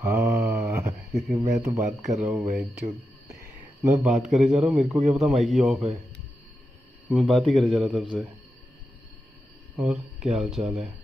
हाँ मैं तो बात कर रहा हूँ भाई जो, मैं बात करे जा रहा हूँ, मेरे को क्या पता माइक ही ऑफ है। मैं बात ही करे जा रहा था तब से। और क्या हाल चाल है?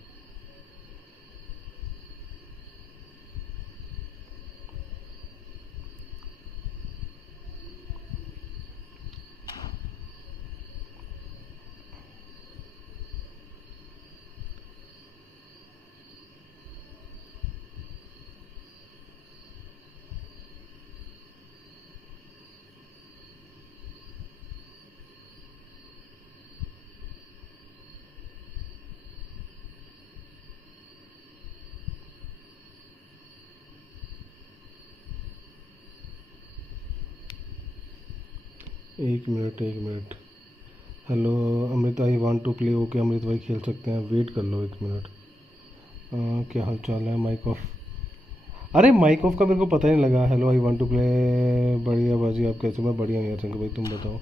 1 minute 1 minute. Hello Amrit, I want to play. Okay Amrit भाई खेल सकते हैं, वेट कर लो 1 मिनट। क्या हाल चाल है? Mic off. अरे माइक ऑफ का मेरे को पता ही नहीं लगा। Hello I want to play. बढ़िया बाजी, आप कैसे? मैं बढ़िया नहीं थिंक भाई, तुम बताओ।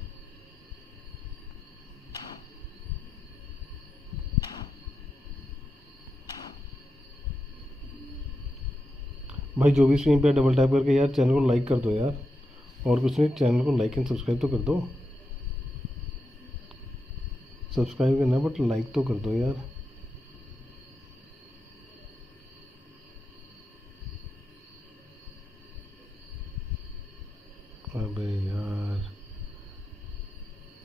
भाई जो भी स्क्रीन पे डबल टैप करके यार चैनल को लाइक कर दो यार। और कुछ नहीं, चैनल को लाइक एंड सब्सक्राइब तो कर दो। सब्सक्राइब करना है बट लाइक तो कर दो यार। अबे यार,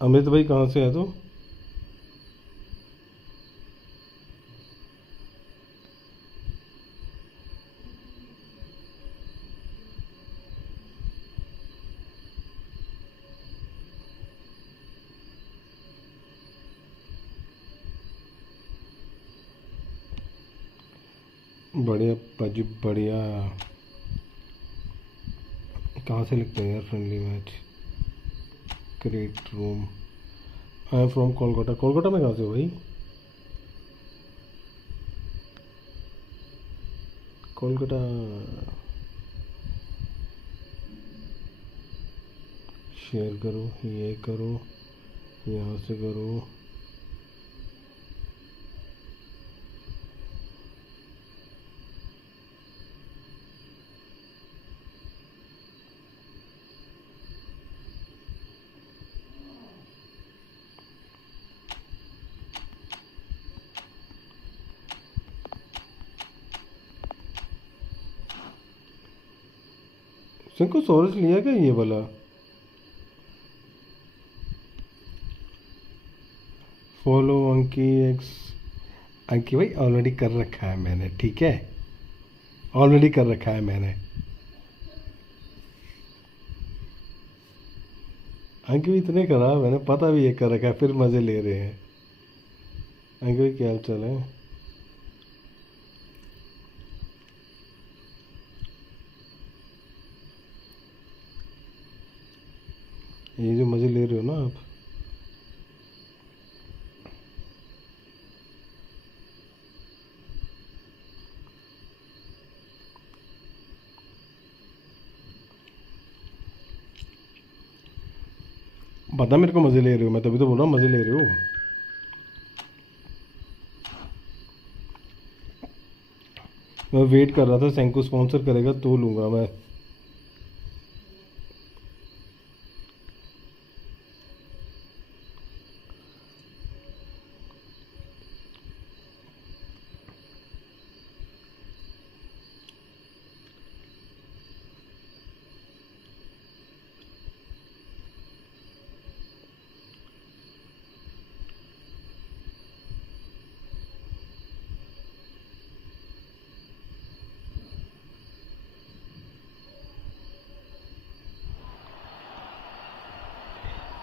अमृत भाई कहाँ से है तू? बढ़िया पाजी बढ़िया। कहाँ से लिखते हैं यार? Friendly match, create room. I am from Kolkata. Kolkata में कहाँ से हो भाई? कोलकाता। शेयर करो, ये करो, यहाँ से करो। सिंको सोरस लिया क्या ये वाला? फॉलो अंकी एक्स। अंकी भाई ऑलरेडी कर रखा है मैंने, ठीक है? ऑलरेडी कर रखा है मैंने। अंकी भाई इतने करा मैंने, पता भी ये कर रखा है, फिर मज़े ले रहे हैं। अंकी भाई क्या हाल चाल है? ये जो मज़े ले रहे हो ना आप। पता मेरे को मज़े ले रहे हो, मैं तभी तो बोल रहा हूँ मज़े ले रहे हो। मैं वेट कर रहा था सेंको स्पॉन्सर करेगा तो लूँगा मैं।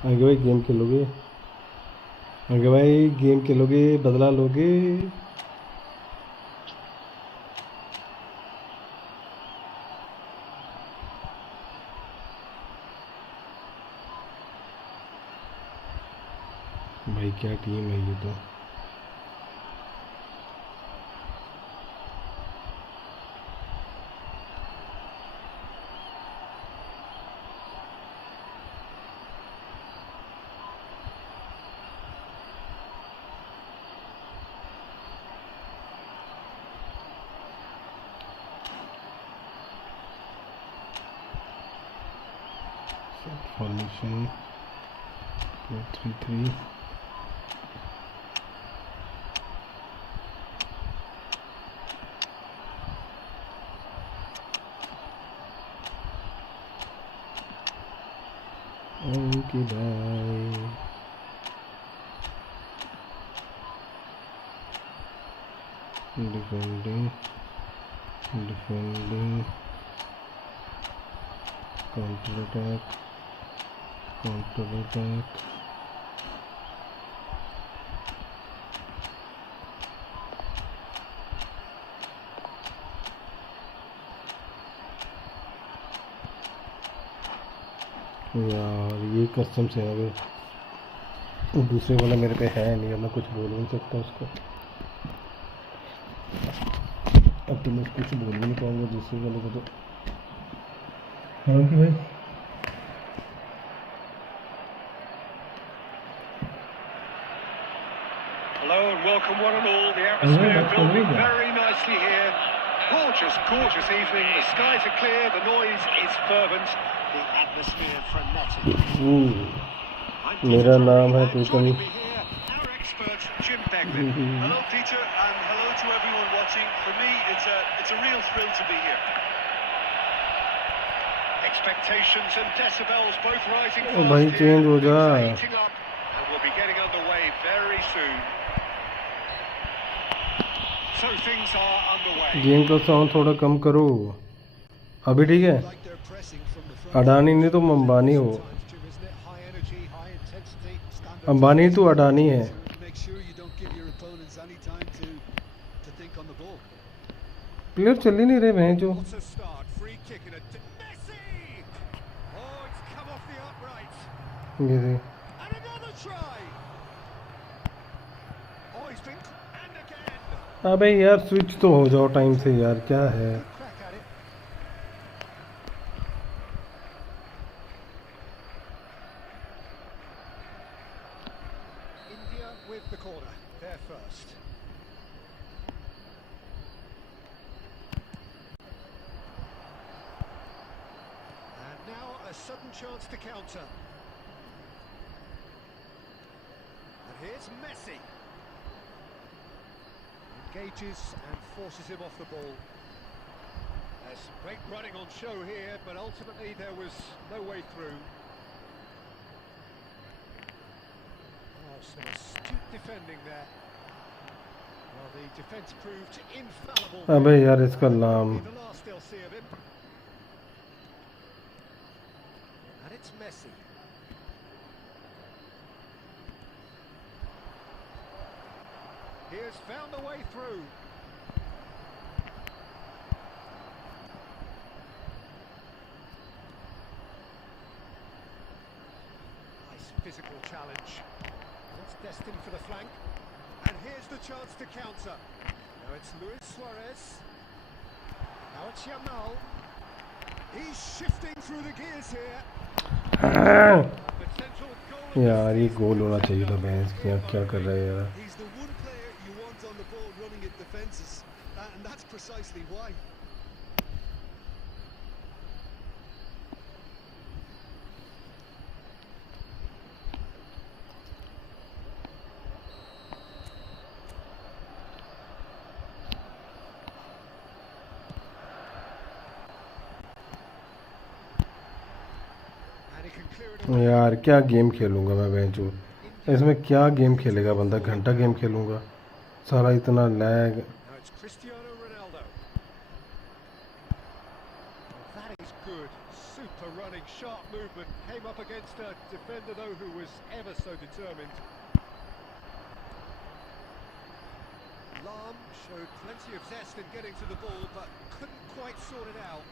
आगे भाई गेम खेलोगे? आगे भाई गेम खेलोगे, बदला लोगे? भाई क्या टीम है ये तो। Formation 4-3-3 okay by defending counter attack यार ये कसम से अगर दूसरे वाला मेरे पे है नहीं, अब मैं कुछ बोल नहीं सकता उसको। अब तो मैं कुछ बोल नहीं पाऊंगा दूसरे वाले को तो। हाँ कि भाई Hello and welcome one and all. The atmosphere building very nicely here. Gorgeous evening. The skies are clear, the noise is fervent. The atmosphere frenetic. मेरा नाम है प्रीतम। Our expert Jim Beglin. Hello Peter and hello to everyone watching. For me it's a real thrill to be here. Expectations and decibels both rising ओ भाई fast change हो जा। here. Heating up and we'll be getting underway very soon. So things are underway. Game का sound थोड़ा कम करो। अभी ठीक है? अडानी नहीं तो अंबानी हो। अंबानी तो अडानी है। प्लेयर चल ही नहीं रहे हैं जो। ये दे। अबे यार स्विच तो हो जाओ टाइम से यार, क्या है। With the corner, they're first. And now a sudden chance to counter. And here's Messi. Engages and forces him off the ball. There's great running on show here, but ultimately there was no way through. Some astute defending there. Well, the defence proved infallible. अबे यार इसका नाम। The last they'll see of him. And it's Messi. He has found a way through. Nice physical challenge. It's destined for the flank, and here's the chance to counter. Now it's Luis Suarez. Now it's Yamal. He's shifting through the gears here. Potential goal. यार ये गोल होना चाहिए था। भैंस क्या कर रहा है यार। He's the one player you want on the ball running at defences, and that's precisely why. यार क्या गेम खेलूंगा मैं बेंचू। इसमें क्या गेम खेलेगा बंदा, घंटा गेम खेलूंगा सारा, इतना lag. Now it's Cristiano Ronaldo. That is good. Super running, sharp movement. Came up against a defender though who was ever so determined. Lam showed plenty of zest in getting to the ball, but couldn't quite sort it out.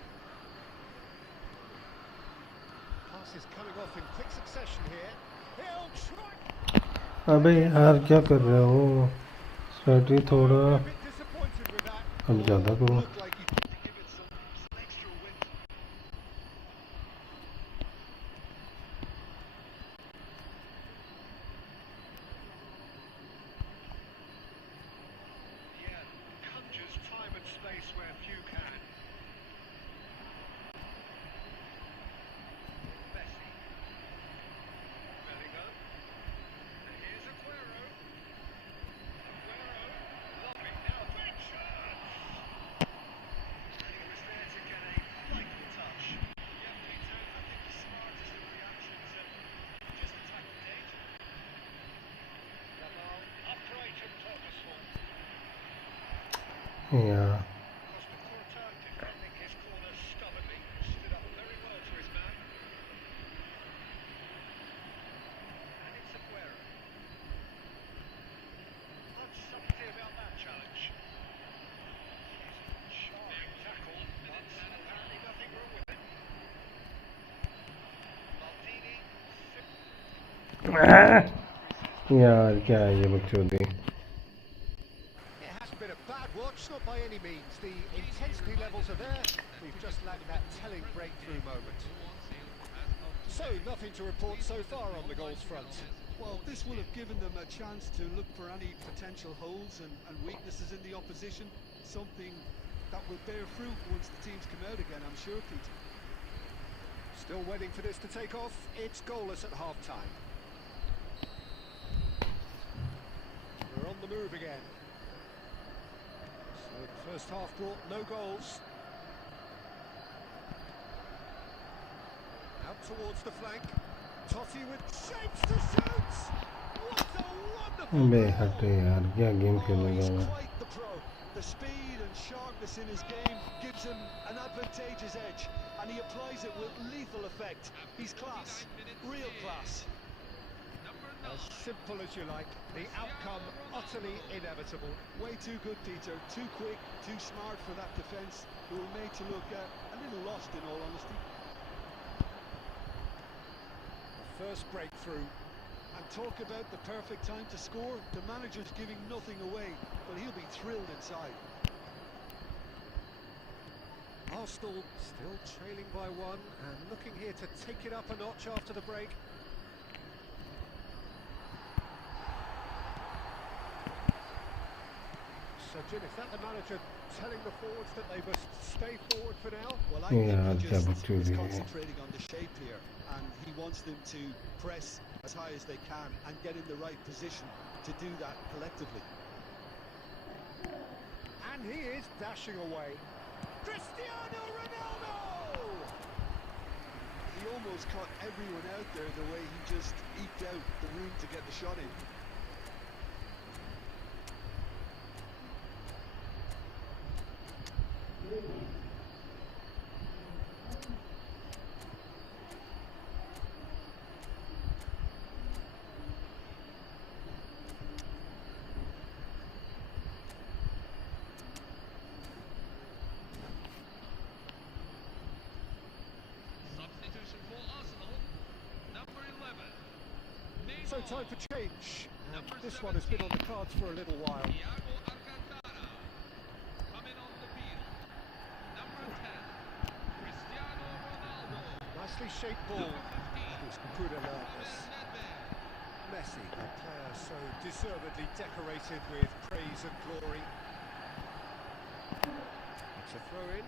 Pass is coming off in quick succession here. He'll try. अबे यार क्या कर रहे हो, strategy थोड़ा A bit disappointed with that. अब ज़्यादा करो। Looked like he tried to give it some extra wind. Yeah, conjures time and space where few can. Messi. Yeah. defending his corner stubbornly, stood up very well for his man. And it's Aguero. Much subtlety about that challenge. Sharp tackle, but apparently nothing wrong with it. Maldini. यार क्या है ये बकचोदी. It hasn't been a bad watch, not by any means. The intensity levels are there. We've just lacked that telling breakthrough moment. So, nothing to report so far on the goals front. Well, this will have given them a chance to look for any potential holes and weaknesses in the opposition. Something that will bear fruit once the teams come out again, I'm sure, Peter. Still waiting for this to take off. It's goalless at half-time. We're on the move again. So the first half brought no goals. Out towards the flank. Totti with shapes to shoot! What a wonderful bay goal! हट यार क्या game Oh, खेलने he's जा रहा है. quite the pro. The speed and sharpness in his game gives him an advantageous edge, and he applies it with lethal effect. He's class, real class. As simple as you like. The outcome utterly inevitable. Way too good, Peter. Too quick, too smart for that defence, who were made to look a little lost, in all honesty. The first breakthrough. And talk about the perfect time to score. The manager's giving nothing away, but he'll be thrilled inside. Arsenal still trailing by one and looking here to take it up a notch after the break. So, Jim, is that the manager telling the forwards that they must stay forward for now? Well, I Yeah, think he yeah, just but too is big. concentrating on the shape here, and he wants them to press as high as they can and get in the right position to do that collectively. And he is dashing away. Cristiano Ronaldo! He almost caught everyone out there the way he just eked out the room to get the shot in. Substitution for Arsenal, number 11. So time for change. And this one has been on the cards for a little while. Thiago Alcântara coming on the field. Number 10, Cristiano Ronaldo. Nicely shaped ball. Number 15, It's good alertness. Nedved. Messi, a player so deservedly decorated with praise and glory. It's a throw in.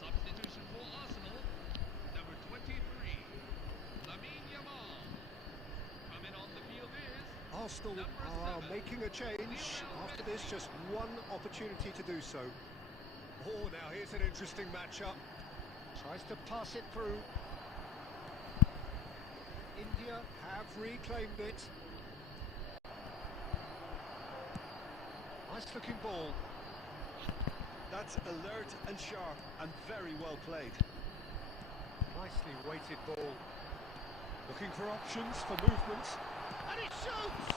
Substitution for Arsenal, number 23, Lamine Yamal. Coming on the field is Arsenal Number are 7. making a change. After this, just one opportunity to do so. Oh, now here's an interesting matchup. Tries to pass it through. India have reclaimed it. Nice looking ball. That's alert and sharp and very well played. Nicely weighted ball. Looking for options for movement. And it shoots!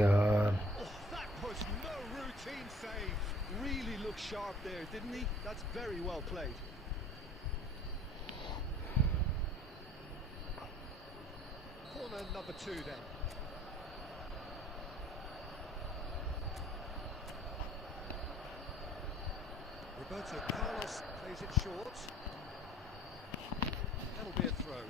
यार Oh, that was no routine save. Really looked sharp there, didn't he? That's very well played. Corner number 2 then. Roberto Carlos plays it short. That'll be a throw.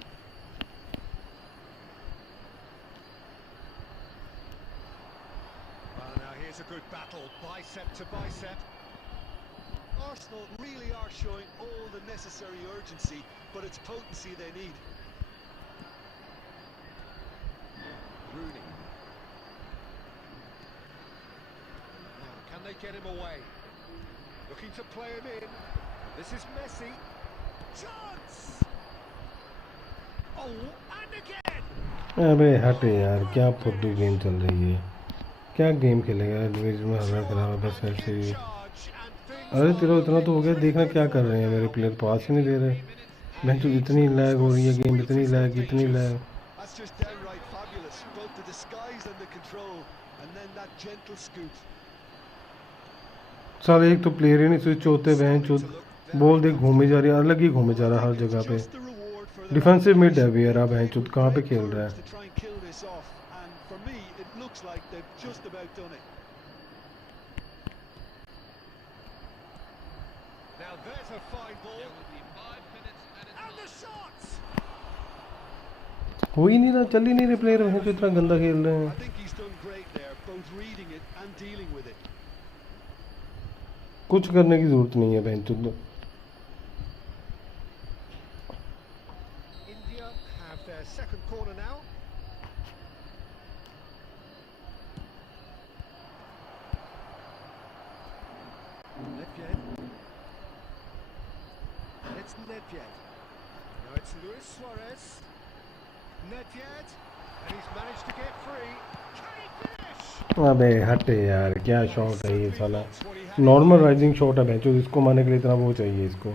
Well, now here's Here's a good battle, bicep to bicep. Arsenal really are showing all the necessary urgency, but it's potency they need. Rooney. Now, can they get him away? Looking to play him in. This is Messi. Chance! Oh, and again! अबे हट यार, क्या फुद्दू game चल रही है, क्या game खेलेगा Louis में, हरा खराब बस ऐसे ही। अरे तेरा इतना तो हो गया, देखना क्या कर रहे हैं मेरे प्लेयर, पास ही नहीं दे रहे। मैं तो इतनी लैग हो रही है गेम, इतनी लैग इतनी lag. That's just downright fabulous, both the disguise and the control, and then that gentle scoot. साले एक तो प्लेयर ही नहीं स्विच होते, बहन चोद बॉल देख घूमे जा रही है, अलग ही घूमे जा रहा है हर जगह पे। Just the reward for their defensive mid है application. अभी यार, बहन चोद कहाँ पे Great खेल रहा moves है। to try and kill this off, and for me, it looks like they've just about done it. Now there's a fine ball. There will be 5 minutes added And the time. shot! हो ही नहीं रहा, चल ही नहीं रहे player, बहन चोद इतना गंदा खेल रहे I हैं। think he's done great there, both reading it and dealing with it. कुछ करने की जरूरत नहीं है बहन चोद। India have their second corner now. Nedved. And it's Nedved. Now it's Luis Suarez. Nedved. And he's managed to get free. Can he finish? अबे हट यार, क्या शॉट है ये साला, That's what he had. Normal rising shot है बहन चोद, इसको मारने के लिए इतना वो चाहिए इसको।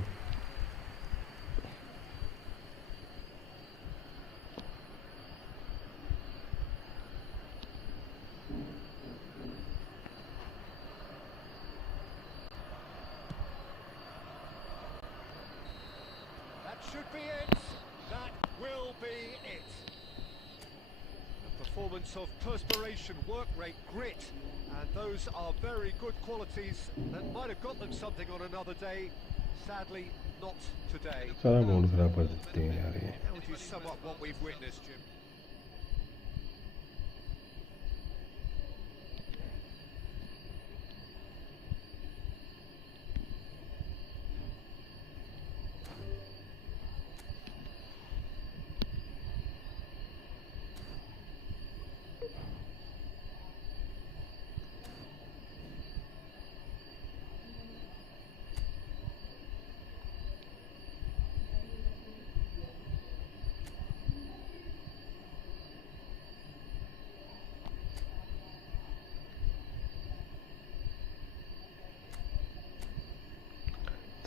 That should be it. That will be it. A performance of perspiration, work rate, grit, and those are very good qualities that might have got them something on another day. Sadly, not today. सारा mood खराब कर देते हैं यार ये। How would you sum up what we've witnessed, Jim?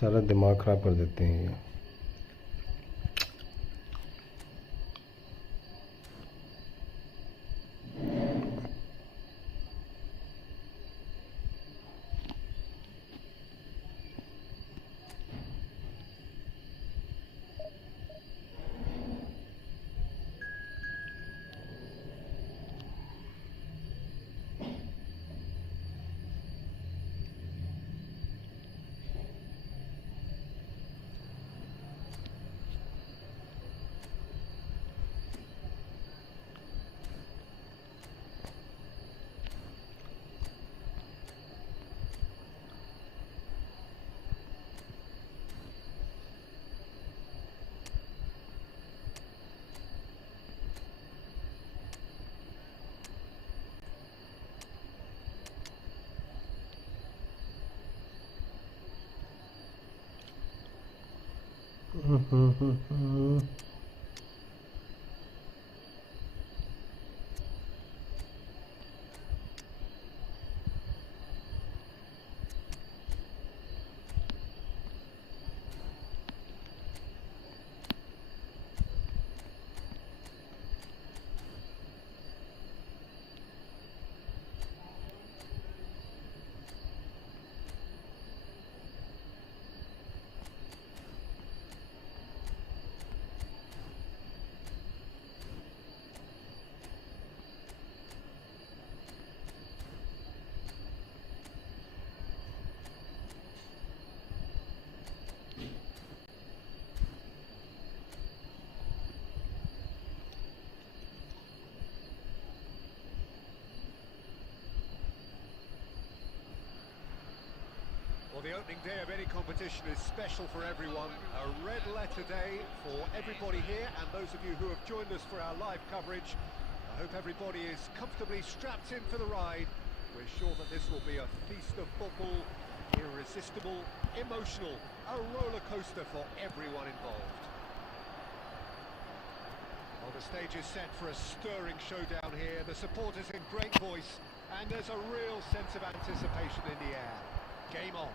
सारा दिमाग ख़राब कर देते हैं ये। Well, the opening day of any competition is special for everyone. A red letter day for everybody here and those of you who have joined us for our live coverage. I hope everybody is comfortably strapped in for the ride. We're sure that this will be a feast of football, irresistible, emotional, a roller coaster for everyone involved. Well, the stage is set for a stirring showdown here. The supporters in great voice, and there's a real sense of anticipation in the air. Game on.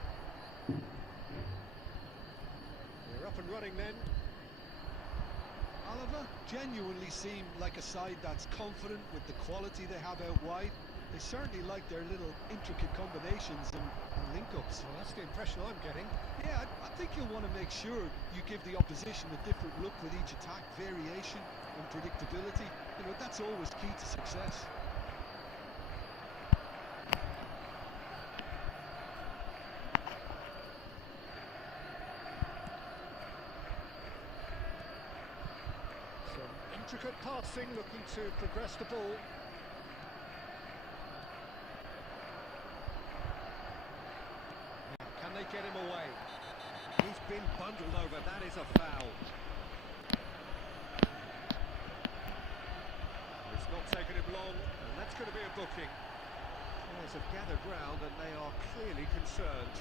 We're up and running then. Oliver genuinely seem like a side that's confident with the quality they have out wide. They certainly like their little intricate combinations and link-ups. Well, that's the impression I'm getting. Yeah, I think you'll want to make sure you give the opposition a different look with each attack, variation and predictability. You know, that's always key to success. Some intricate passing, looking to progress the ball. Can they get him away? He's been bundled over, that is a foul. It's not taken him long, and that's going to be a booking. Players have gathered round and they are clearly concerned.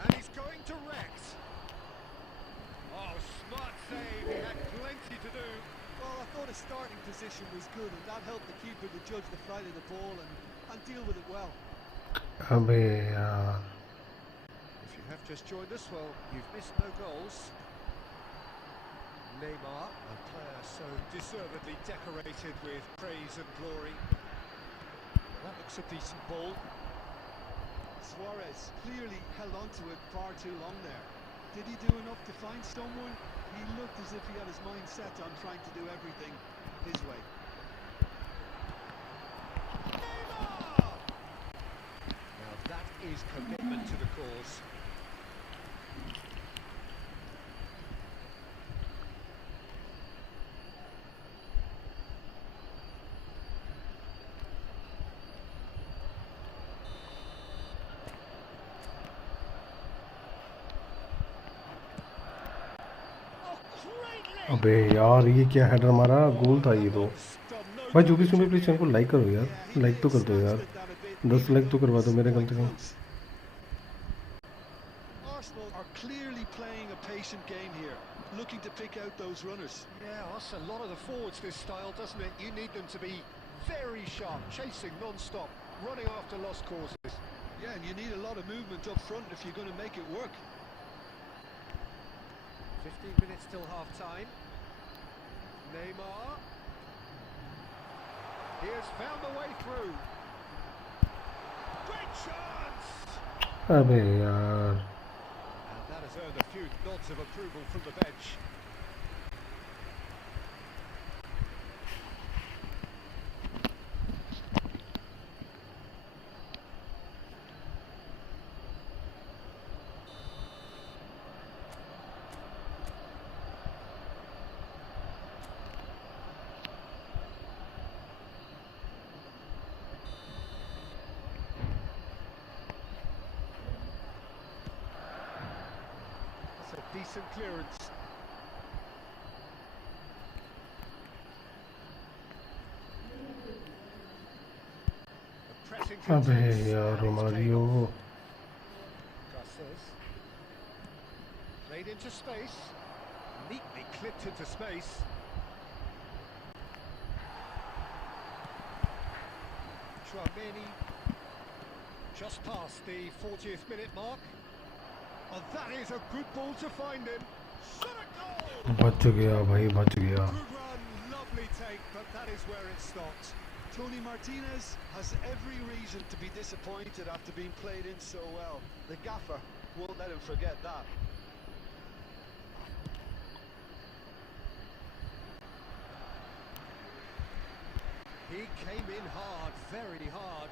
And he's going direct. Oh, smart save, he had plenty to do. Well, I thought his starting position was good, and that helped the keeper to judge the flight of the ball and deal with it well. अबे यार If you have just joined us, well, you've missed no goals. Neymar, a player so deservedly decorated with praise and glory. That looks a decent ball. Suarez clearly held on to it far too long there. Did he do enough to find someone? He looked as if he had his mind set on trying to do everything his way. Neymar! Now that is commitment to the cause. अबे यार ये क्या header मारा, गोल था ये तो। भाई जो भी सुन प्लीज चैनल को लाइक करो यार, लाइक तो कर दो यार, 10 लाइक तो करवा दो मेरे कम से कम। Arsenal are clearly playing a patient game here, looking to pick out those runners. Yeah, that's a lot of the forwards this style, doesn't it? You need them to be very sharp, chasing non-stop, running after lost causes. Yeah, and you need a lot of movement up front if you're going to make it work. 15 minutes till half-time. Neymar. He has found the way through. Great chance! अबे यार And that has earned a few nods of approval from the bench. Decent clearance. The pressing अबे continues. यार And it's Romario played off. Garces. Played into space. Neatly clipped into space. Tchouameni. Just past the 40th minute mark. Oh, that is a good ball to find him. Shot a goal! बच गया भाई, बच गया। Good run, lovely take, but that is where it stopped. Tony Martinez has every reason to be disappointed after being played in so well. The gaffer won't let him forget that. He came in hard, very hard.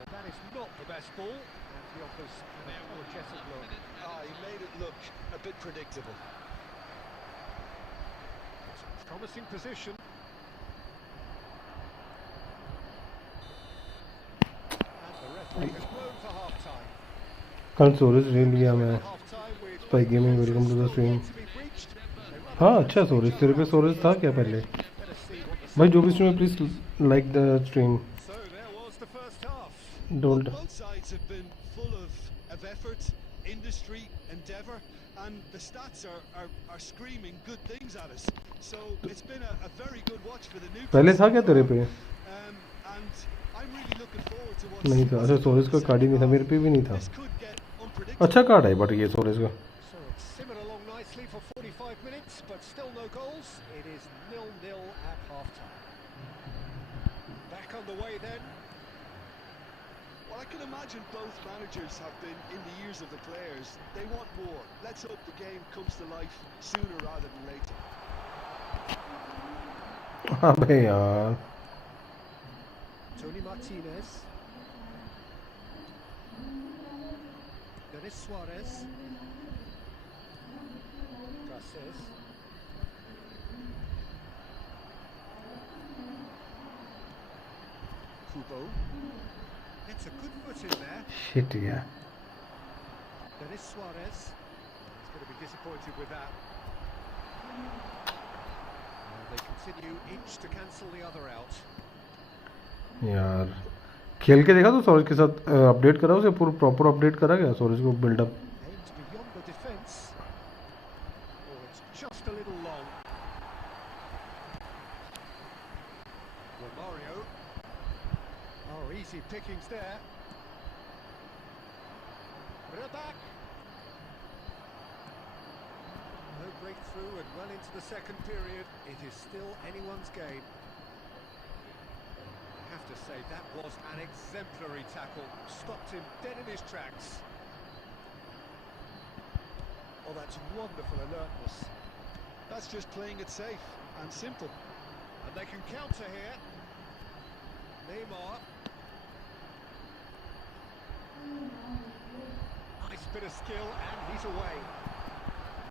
But that is not the best ball, and he offers an apologetic look. He made it look a bit predictable. Promising position. And the referee has blown for half-time. कल Soros ले लिया मैं Half-time with Spike gaming welcome to the still stream yet to be breached. They run हाँ up अच्छा against Soros each तेरे पे other. Soros था क्या पहले Better see what the भाई जो भी second stream please like the stream So there was the first half. Don't Both sides have been full of effort, industry, endeavour, and the stats are screaming good things at us. So it's been a very good watch for the new पहले था क्या तेरे पे and I'm really looking forward to what's नहीं था अच्छा Soros का card ही नहीं था मेरे पे भी नहीं था This could get unpredictable. अच्छा कार्ड है बट ये सोरेस का So it's simmered along nicely for 45 minutes, but still no goals. It is 0-0 at half-time. Back on the way then. Well, I can imagine both managers have been in the ears of the players. They want more. Let's hope the game comes to life sooner rather than later. अबे यार Tony Martinez. Luis Suárez. Garces. Kubo. It's a good foot in there. Shit यार Luis Suárez. He's going to be disappointed with that. They continue each to cancel the other out. यार खेल के देखा तो Soros के साथ update करा उसे पूरा प्रॉपर अपडेट करा गया सोरेस को buildup Aimed beyond the defence. Oh, it's just a little long. Romario. Oh, easy pickings there. Put it back. No breakthrough and well into the second period. It is still anyone's game. I have to say that was an exemplary tackle. Stopped him dead in his tracks. Oh, that's wonderful alertness. That's just playing it safe and simple. And they can counter here. Neymar. Nice bit of skill and he's away.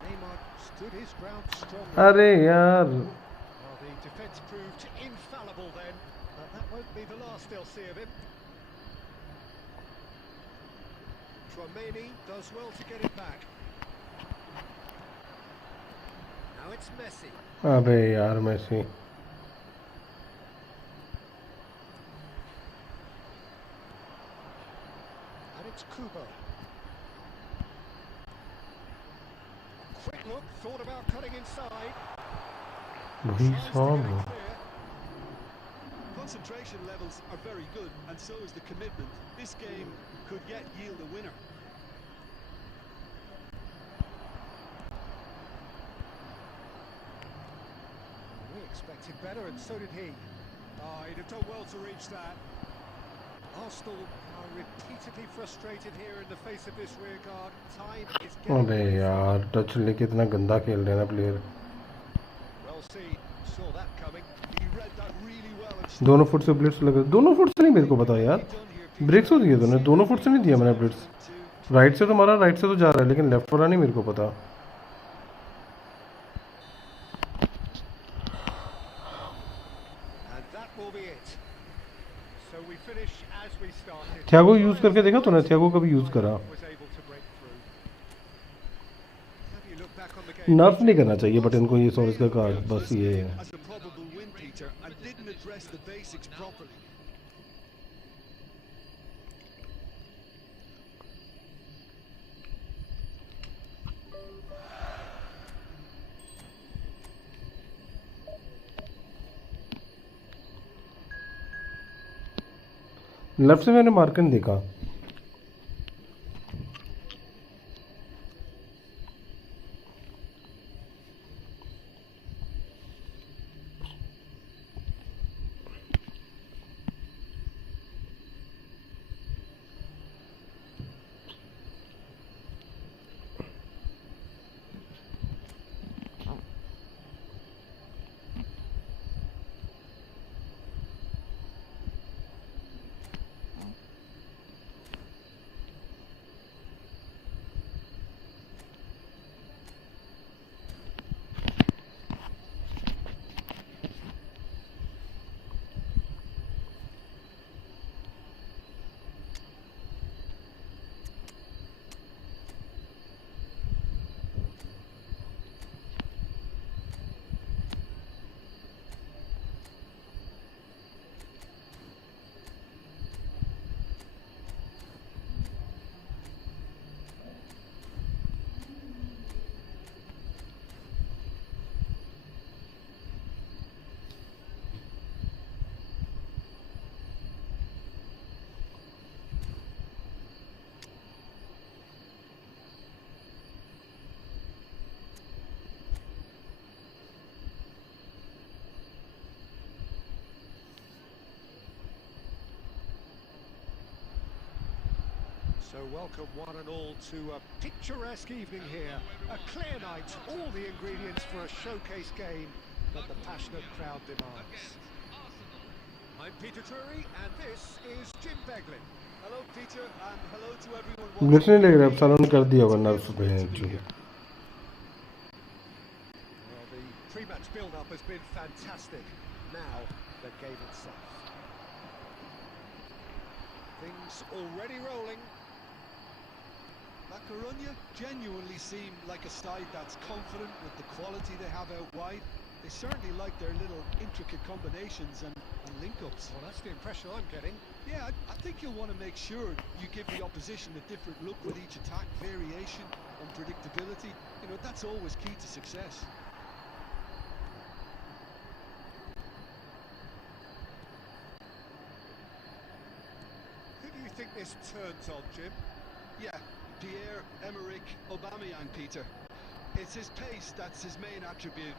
Neymar stood his ground strongly. अरे यार Well, the defence proved infallible then, but that won't be the last they'll see of him. Tchouaméni does well to get it back. Now it's Messi. अबे यार Massey And it's Kubo. Quick look, thought about cutting inside. भाई Tries to get साहब it clear. Concentration levels are very good, and so is the commitment. This game could yet yield a winner. We expected better, and so did he. Oh, he'd have done well to reach that. Arsenal are repeatedly frustrated here in the face of this rear guard. Time is getting अबे away from यार touch लेके इतना गंदा खेल रहे हैं ना player Well seen, saw that coming. He read that really well and दोनों फुट से ब्लिट्स लगे दोनों फुट से नहीं मेरे को पता यार ब्रेक्स हो दिए दोनों फुट से नहीं दिया मैंने ब्लिट्स राइट से तो मारा राइट से तो जा रहा है लेकिन लेफ्ट वाला नहीं मेरे को पता And that will be it. So we finish as we started. Thiago use करके देखा तूने थियागो कभी यूज करा Was able to break through. Have you looked back on the game? नर्फ नहीं करना चाहिए बट इनको ये सोरेस का कार्ड बस ये है as a probable win, Peter, and didn't address the basics properly. Left से मैंने मार्कन देखा So welcome one and all to a picturesque evening here. A clear night, all the ingredients for a showcase game that the passionate crowd demands. I'm Peter Drury and this is Jim Beglin. Hello, Peter, and hello to everyone मुझे नहीं लग रहा अब watching. सालों कर दिया It's a वरना great सुबह thrill to be actually here. Well, the pre-match build-up has been fantastic. Now, the game itself. Things already rolling. La Coruña genuinely seem like a side that's confident with the quality they have out wide. They certainly like their little intricate combinations and link-ups. Well, that's the impression I'm getting. Yeah, I think you'll want to make sure you give the opposition a different look with each attack, variation, unpredictability. You know, that's always key to success. Who do you think this turns on, Jim? Yeah, Pierre-Emerick Aubameyang, Peter. It's his pace that's his main attribute,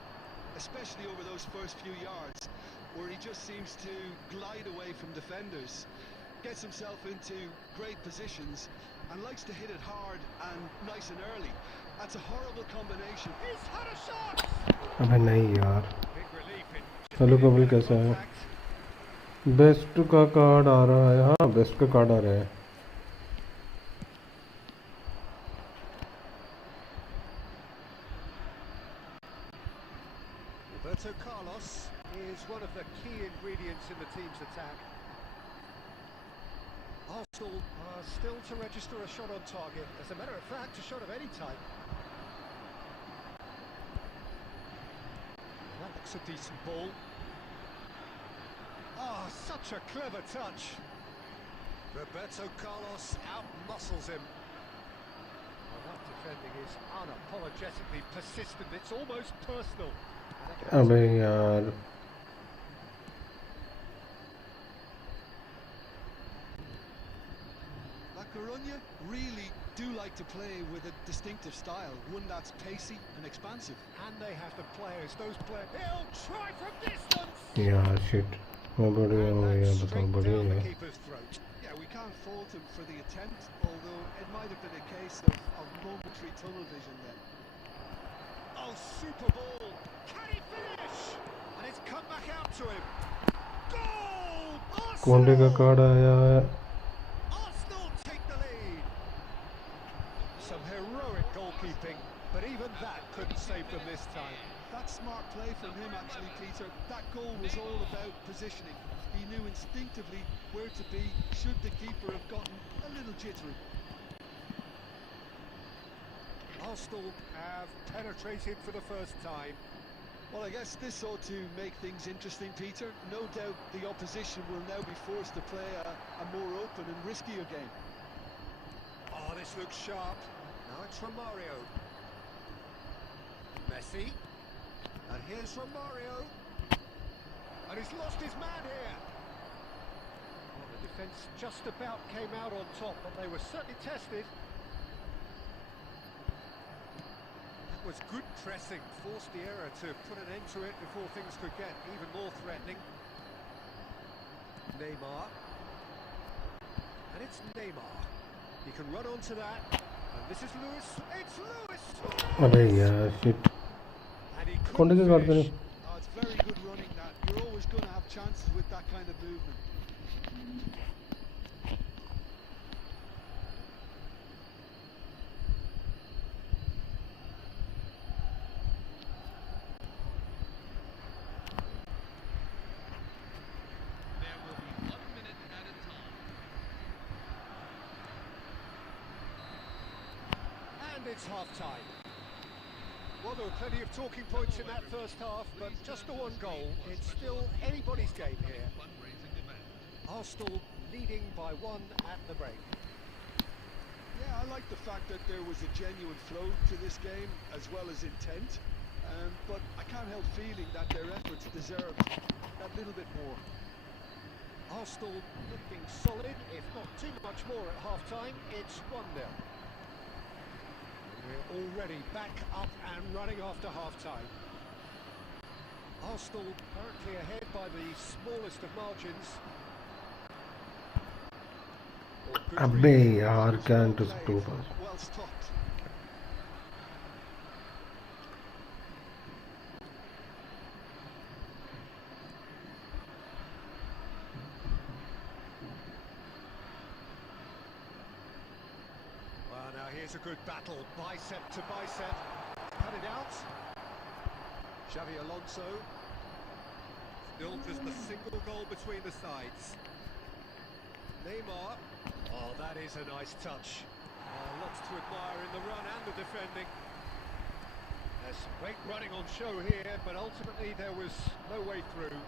especially over those first few yards, where he just seems to glide away from defenders, gets himself into great positions, and likes to hit it hard and nice and early. That's a horrible combination. He's had a shot! अबे नहीं यार Big relief in hello Kapil कैसा है contact. Best का card आ रहा है हाँ best का कार्ड आ रहा है Roberto Carlos is one of the key ingredients in the team's attack. Arsenal are still to register a shot on target. As a matter of fact, a shot of any type. That looks a decent ball. Ah, such a clever touch. Roberto Carlos out-muscles him. Well, that defending is unapologetically persistent. It's almost personal. अबे यार La Coruña really do like to play with a distinctive style, one that's pacey and expansive. And they have the players, those players. He'll try from distance! यार shit मैं बढ़िया And हूँ that's यार बताओ straight बढ़िया down the है keeper's throat. Yeah, we can't fault him for the attempt, although it might have been a case of momentary tunnel vision then. Oh, super ball! Can he finish? And it's come back out to him. Goal! कोंडे का card आया है Arsenal take the lead. Some heroic goalkeeping, but even that couldn't save them this time. That's smart play from him actually, Peter. That goal was all about positioning. He knew instinctively where to be should the keeper have gotten a little jittery. Arsenal have penetrated for the first time. Well, I guess this ought to make things interesting, Peter. No doubt the opposition will now be forced to play a more open and riskier game. Oh, this looks sharp. Now it's Romario. Messi. And here's Romario. And he's lost his man here. Well, the defence just about came out on top, but they were certainly tested. That was good pressing, forced the error to put an end to it before things could get even more threatening. Neymar. And it's Neymar. He can run onto that. And this is Luis. It's Luis Suarez! अबे यार shit And he कोंडे couldn't का card finish. करे Oh, it's very good running that. You're always going to have chances with that kind of movement. There will be 1 minute at a time. And it's half-time. Well, there were plenty of talking points in that first half, but just the one goal. It's still anybody's game here. Fundraising event. Arsenal leading by 1 at the break. Yeah, I like the fact that there was a genuine flow to this game as well as intent, but I can't help feeling that their efforts deserved that little bit more. Arsenal looking solid, if not too much more at half-time. It's 1-0. We're already back up and running after half-time. Arsenal currently ahead by the smallest of margins. Well, good अबे read. यार It's क्या well intercept played, हो पास. Well stopped. Well, now here's a good battle, bicep to bicep. Cut it out. Xavi Alonso. Still just a single goal between the sides. Neymar. Oh, that is a nice touch. Lots to admire in the run and the defending. There's some great running on show here, but ultimately there was no way through.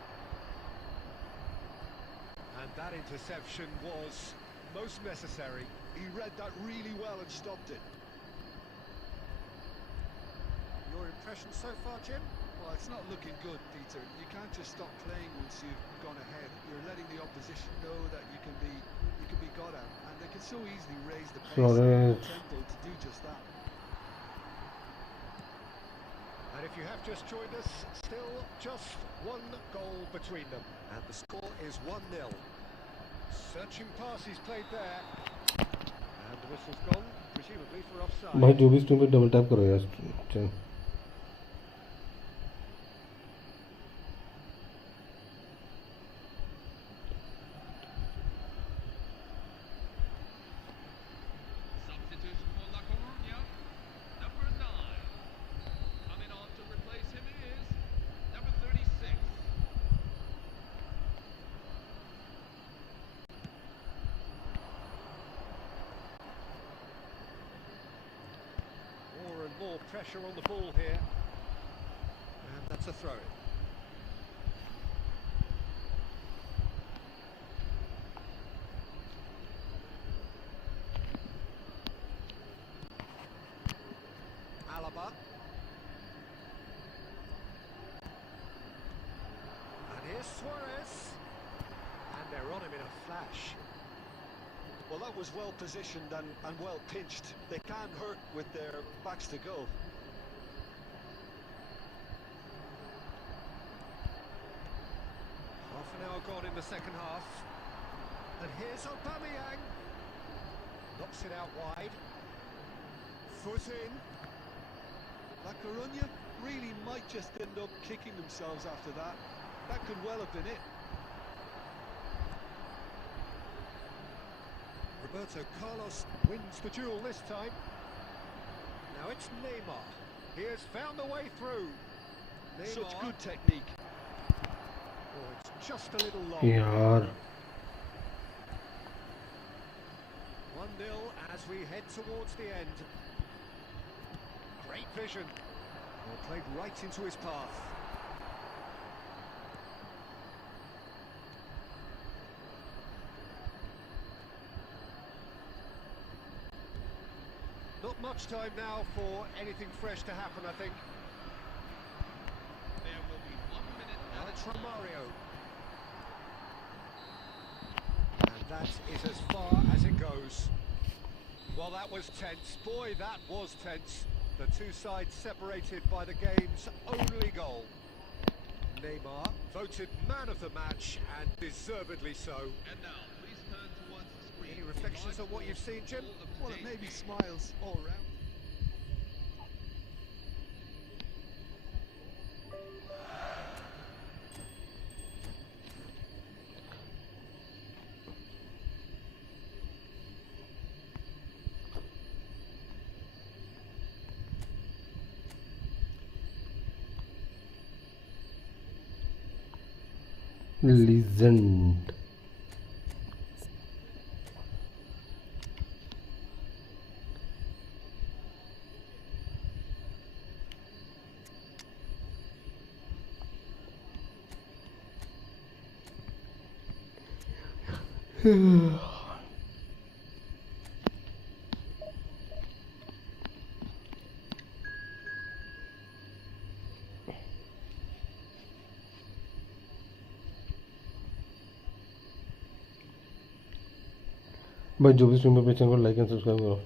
And that interception was most necessary. He read that really well and stopped it. Your impression so far, Jim? Well, it's not looking good, Peter. You can't just stop playing once you've gone ahead. You're letting the opposition know that you can be got at, and they can so easily raise the pace Suarez. and tempo to do just that. And if you have just joined us, still just one goal between them. And the score is 1-0. Searching pass he's played there. And the whistle's gone, presumably for offside. भाई जो भी stream पे double tap करो यार. चल. Substitution for La Coruña. Number 9. Coming on to replace him is number 36. More and more pressure on the ball here. And that's a throw-in. Alaba. And here's Suarez. And they're on him in a flash. Well, that was well positioned and well pinched. They can hurt with their backs to goal. Half an hour gone in the second half. And here's Aubameyang. Knocks it out wide. Foot in. La Coruña really might just end up kicking themselves after that. That could well have been it. Roberto Carlos wins the duel this time. Now it's Neymar. He has found a way through. Neymar. Such good technique. Oh, it's just a little long. यार 1-0 as we head towards the end. Great vision. Well, played right into his path. Not much time now for anything fresh to happen, I think. There will be 1 minute Now added it's time. Romario. And that is as far as it goes. Well, that was tense. Boy, that was tense. The two sides separated by the game's only goal. Neymar voted man of the match, and deservedly so. And now, please turn towards the screen. Any reflections on what you've seen, Jim? Well, it made me smiles all around. legend. भाई जो भी stream पे channel को like and subscribe करो.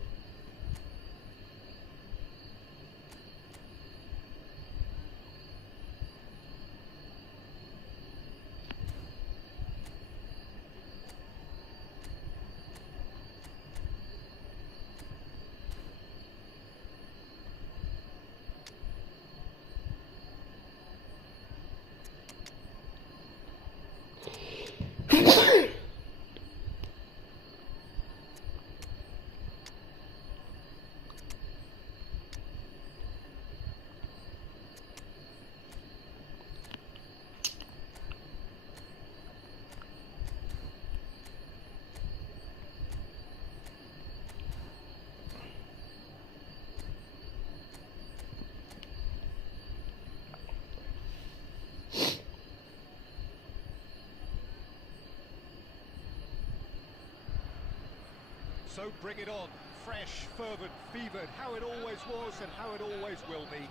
So bring it on. Fresh, fervent, fevered, how it always was and how it always will be.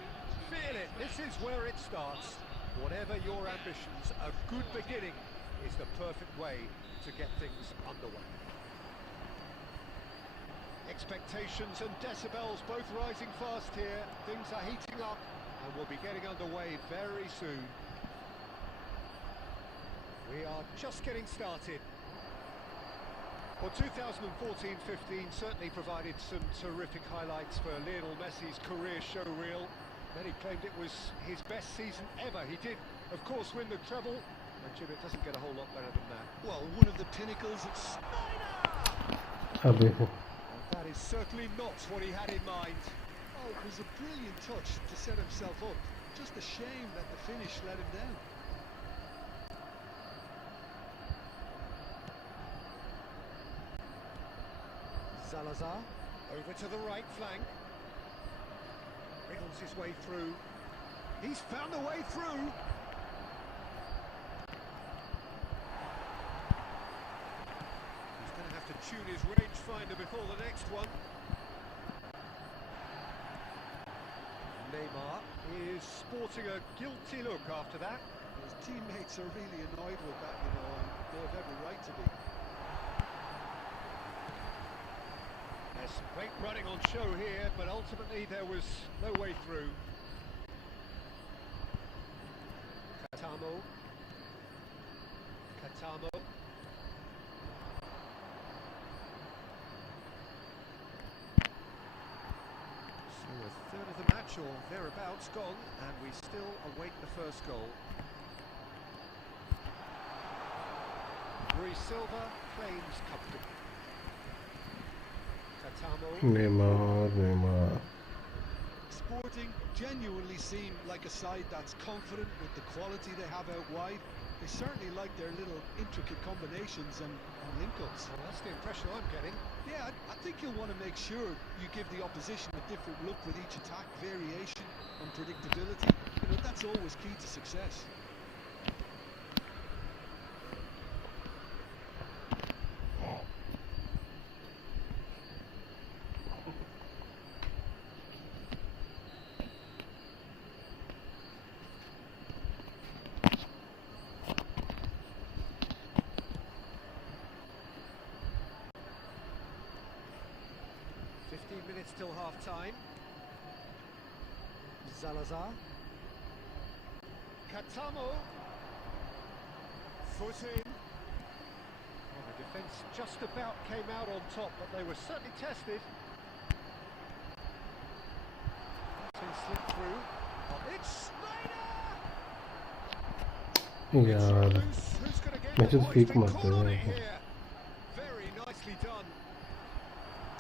Feel it, this is where it starts. Whatever your ambitions, a good beginning is the perfect way to get things underway. Expectations and decibels both rising fast here. Things are heating up and we'll be getting underway very soon. We are just getting started. Well, 2014-15 certainly provided some terrific highlights for Lionel Messi's career showreel. Many claimed it was his best season ever. He did, of course, win the treble, but Jim, it doesn't get a whole lot better than that. Well, one of the pinnacles, it's... That is certainly not what he had in mind. Oh, it was a brilliant touch to set himself up. Just a shame that the finish let him down. Salazar, over to the right flank. Wriggles his way through. He's found a way through. He's going to have to tune his rangefinder before the next one. Neymar is sporting a guilty look after that. His teammates are really annoyed with that, you know, and they have every right to be. There's great running on show here, but ultimately there was no way through. Katamo. So a third of the match or thereabouts gone, and we still await the first goal. Luis Silva claims comfortably. Neymar. Sporting genuinely seem like a side that's confident with the quality they have out wide. They certainly like their little intricate combinations and link-ups. Well, that's the impression I'm getting. Yeah, I think you'll want to make sure you give the opposition a different look with each attack, variation, unpredictability. You know, that's always key to success. Minutes till half-time. Salazar. Katamo. Foot in. Well, the defence just about came out on top, but they were certainly tested. It's been slipped through. Oh, it's Snyder! यार Who's going to get मैं it? तो Oh, it's peak been मारते caught on हैं it here. Very nicely done.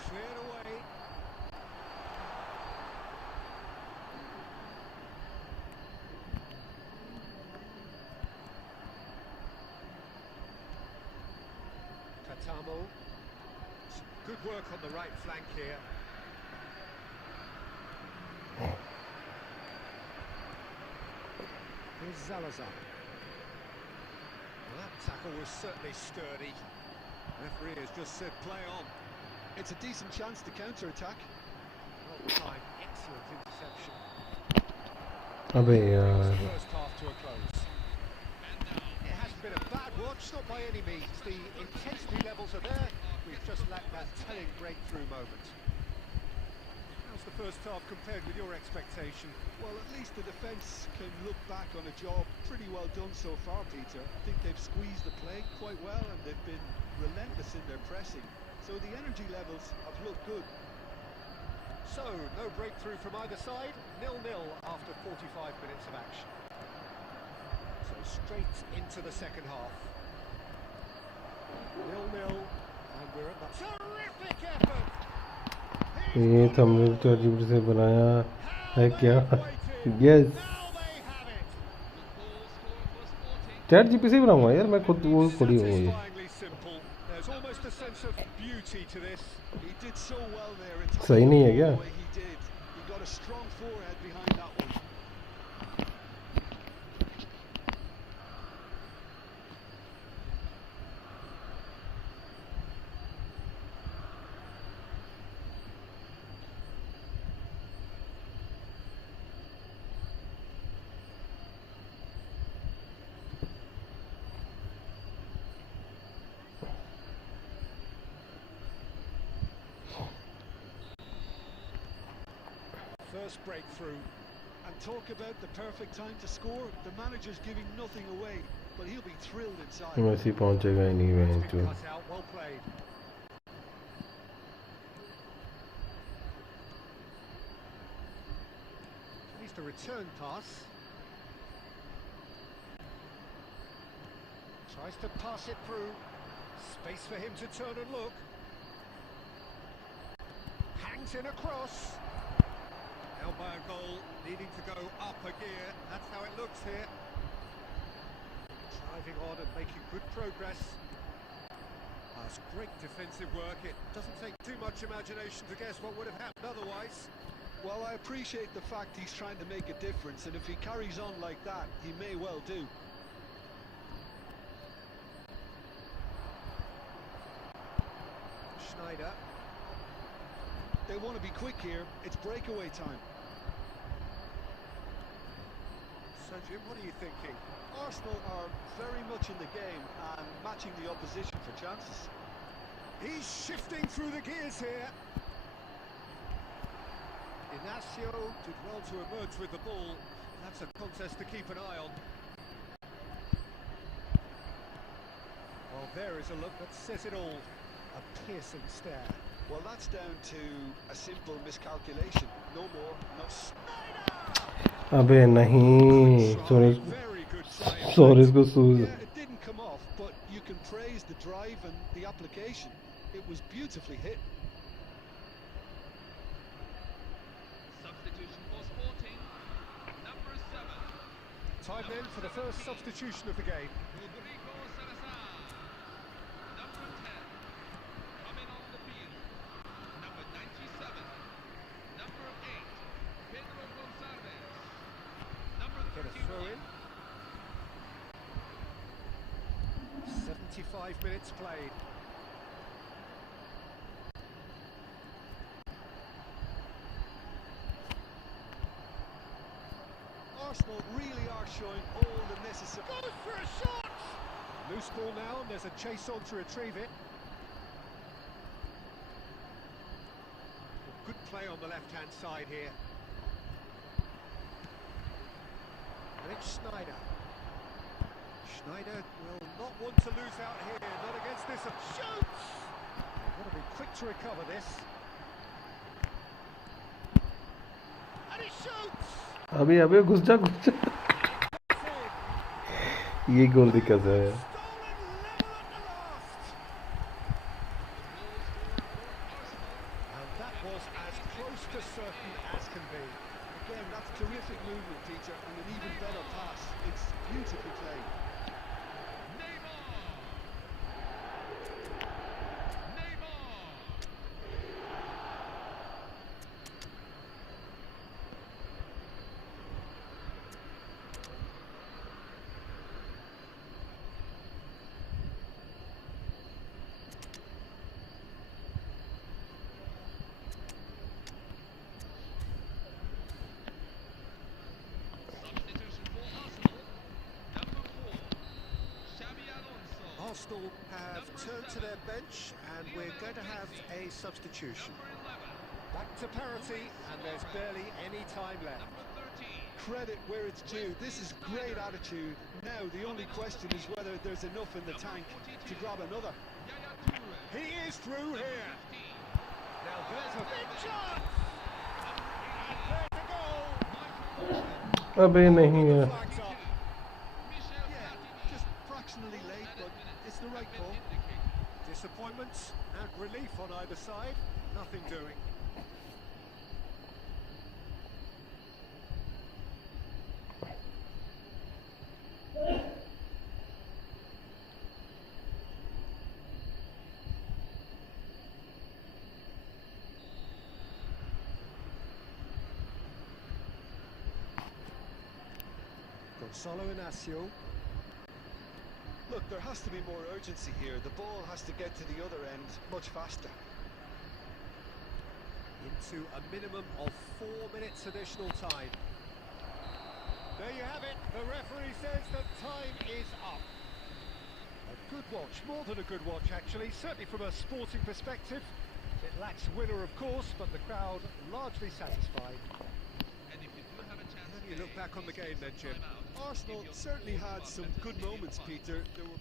Cleared away. Katamo. Good work on the right flank here. Here's Salazar. Well, that tackle was certainly sturdy. Referee has just said play on. It's a decent chance to counter-attack. Well timed, excellent interception. अबे यार First half to a close. It hasn't been a bad watch, not by any means. The intensity levels are there. We've just lacked that telling breakthrough moment. How's the first half compared with your expectation? Well, at least the defence can look back on a job pretty well done so far, Peter. I think they've squeezed the play quite well and they've been relentless in their pressing. So the energy levels have looked good. So, no breakthrough from either side, 0-0 after 45 minutes of action. So straight into the second half. 0-0, and we're at the terrific effort! ये thumbnail chat GPT से बनाया है क्या yes chat GPT से बनाऊंगा यार मैं खुद वो थोड़ी हो गई There's almost a sense of beauty to this. He did so well there in सही नहीं है क्या the way he did. He got a strong forehead behind that one. first breakthrough. And talk about the perfect time to score. The manager's giving nothing away, but he'll be thrilled inside. Messi पहुंचेगा ही नहीं It's बहन been चो. cut out, well played. Needs the return pass. Tries to pass it through. Space for him to turn and look. Hangs in across. Held by a goal, needing to go up a gear. That's how it looks here. Driving on and making good progress. That's great defensive work. It doesn't take too much imagination to guess what would have happened otherwise. Well, I appreciate the fact he's trying to make a difference, and if he carries on like that, he may well do. Schneider. They want to be quick here. It's breakaway time. So, Jim, what are you thinking? Arsenal are very much in the game and matching the opposition for chances. He's shifting through the gears here. Inacio did well to emerge with the ball. That's a contest to keep an eye on. Well, there is a look that says it all. A piercing stare. Well, that's down to a simple miscalculation. No more, no. अबे नहीं. Suarez Very good try. Suarez को सूज. Yeah, it didn't come off, but you can praise the drive and the application. It was beautifully hit. Substitution for Sporting. Number 7. Time then for the first substitution of the game. Rodrigo Salazar. Number 10. Coming on the field. Number 97. Number 8. Pedro Gonçalves. Number Get a throw 31. in. 75 minutes played. Arsenal really are showing all the necessary. Goes for a shot! Loose ball now, and there's a chase on to retrieve it. Good play on the left-hand side here. And it's Schneider. Schneider will not want to lose out here, not against this. Shoots! They've got to be quick to recover this. And he shoots! अबे अबे घुस जा. ये गोल दिक्कत है. Stolen level at the last! And that was as close to certain as can be. Again, that's terrific movement, teacher, and an even better pass. It's beautifully played. Neymar. Neymar. Substitution for Arsenal. Number 4. Xabi Alonso. Arsenal have turned to their bench, and we're going to have a substitution. Number 11. Back to parity, and there's barely any time left. Number 13. Credit where it's due. This is great attitude. Now, the only question is whether there's enough in the tank to grab another. Yaya Toure. He is through here. 15. Now there's a big chance. And there's a goal. अबे नहीं है. Flags up. Michel Yeah, Platini. just fractionally late, but it's the right call. Disappointment and relief on either side. Nothing doing. Gonzalo Inacio. Look, there has to be more urgency here. The ball has to get to the other end much faster. Into a minimum of 4 minutes additional time. There you have it. The referee says that time is up. A good watch, more than a good watch actually, certainly from a sporting perspective. It lacks winner of course, but the crowd largely satisfied. You look back on the game then, Jim. Arsenal certainly had some good moments, Peter. There were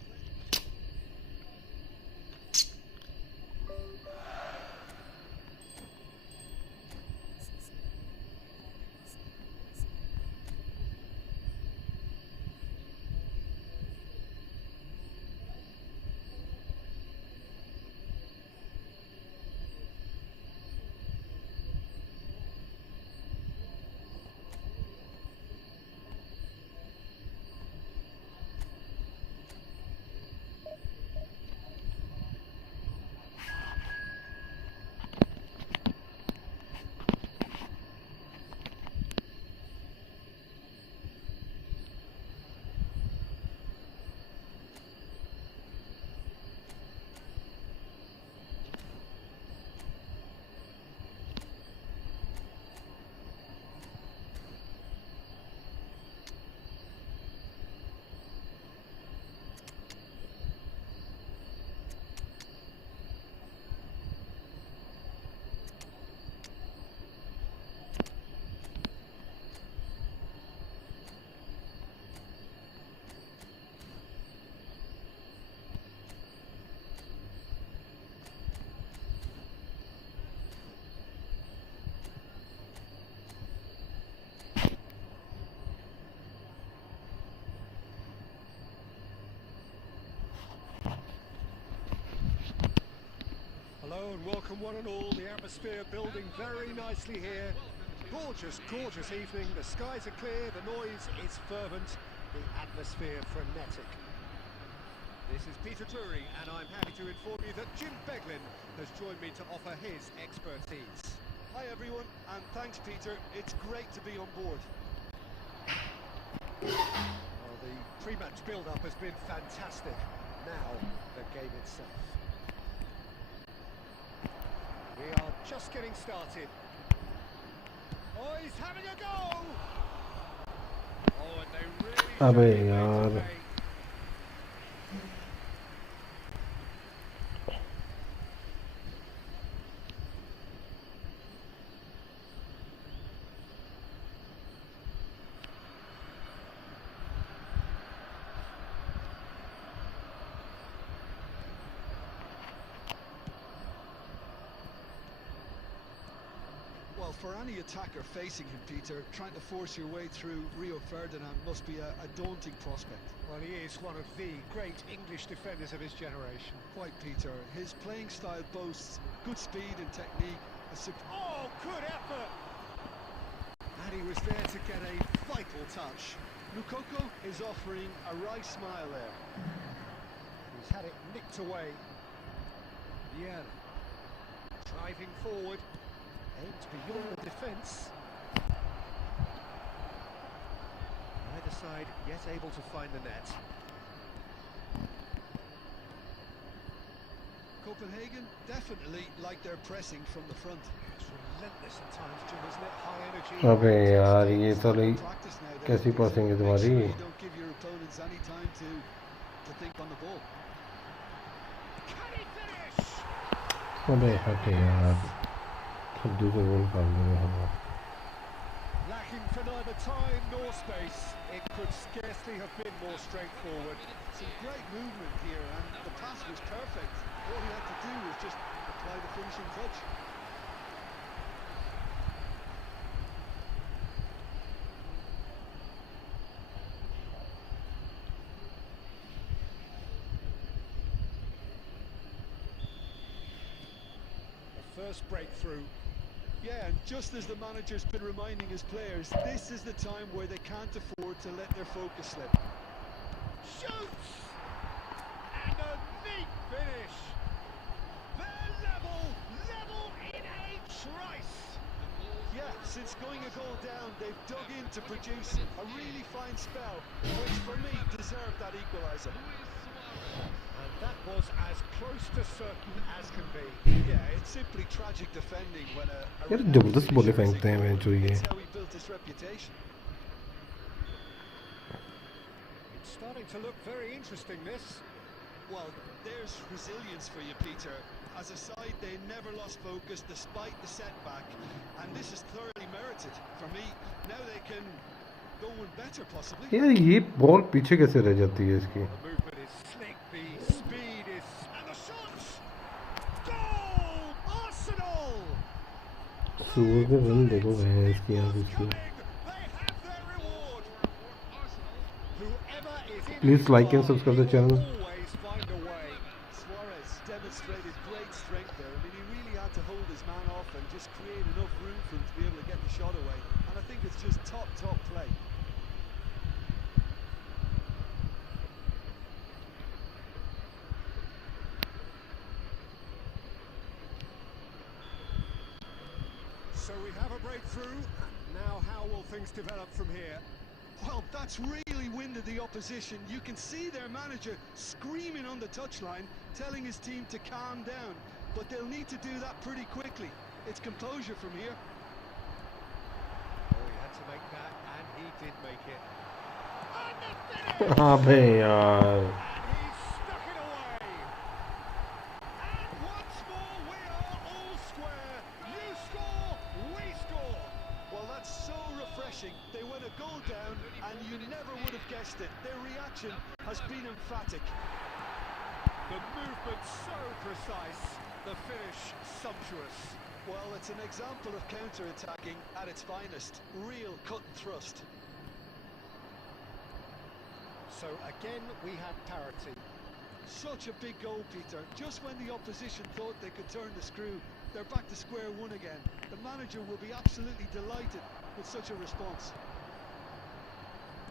Hello and welcome one and all. The atmosphere building very nicely here. Gorgeous, gorgeous evening. The skies are clear, the noise is fervent, the atmosphere frenetic. This is Peter Drury and I'm happy to inform you that Jim Beglin has joined me to offer his expertise. Hi everyone, and thanks Peter. It's great to be on board. Well, the pre-match build-up has been fantastic. Now, the game itself. We are just getting started. Oh, he's having a go! Oh, and they really अबे showed it यार today. Well, for any attacker facing him, Peter, trying to force your way through Rio Ferdinand must be a daunting prospect. Well, he is one of the great English defenders of his generation. Quite, Peter. His playing style boasts good speed and technique. Oh, good effort! And he was there to get a vital touch. Lukoko is offering a right smile there. He's had it nicked away. Vieira driving forward, aimed beyond the defence. Neither side yet able to find the net. Copenhagen definitely like their pressing from the front. It's relentless at times, Jim, isn't it? High energy. अबे यार ये साली Practice now, though. कैसी passing है Make तुम्हारी sure you don't give your opponents any time to think on the ball. Can he finish? अबे हट यार सब दूसरे गोल कर देंगे हम Lacking for neither time nor space. It could scarcely have been more straightforward. Some great movement here, and the pass was perfect. All he had to do was just apply the finishing touch. The first breakthrough. Yeah, and just as the manager's been reminding his players, this is the time where they can't afford to let their focus slip. Shoots! And a neat finish. They're level in a trice. Yeah, since going a goal down, they've dug in to produce a really fine spell, which for me deserved that equaliser. And that was as close to certain as can be. Yeah, it's simply tragic defending when a यार renowned जबरदस्त बॉलें finisher is फेंकते हैं ignored. Match ये It's how he built his reputation. It's starting to look very interesting, this. Well, there's resilience for you, Peter. As a side, they never lost focus despite the setback, and this is thoroughly merited. For me, now they can going better, possibly. यार ये ball पीछे कैसे रह जाती है इसकी? The movement is slick, the speed is... And the shots! Goal! Arsenal! सुअर के रन देखो भैंस की यहाँ इसकी. They have their reward! Whoever is in Please his like and path, subscribe the he channel. will always find a way. Suarez demonstrated great strength there. I mean, he really had to hold his man off and just create enough room for him to be able to get the shot away. And I think it's just top play. So we have a breakthrough. Now how will things develop from here? Well, that's really winded the opposition. You can see their manager screaming on the touchline, telling his team to calm down. But they'll need to do that pretty quickly. It's composure from here. Oh, he had to make that, and he did make it. And the finish! हाँ भाई यार. And he stuck it away. And once more we are all square. You score, we score. Well, that's so refreshing. They went a goal down, and you never would have guessed it. Their reaction has been emphatic. The movement so precise, the finish sumptuous. Well, it's an example of counter-attacking at its finest. Real cut and thrust. So again we have parity. Such a big goal, Peter. Just when the opposition thought they could turn the screw, they're back to square one again. The manager will be absolutely delighted with such a response.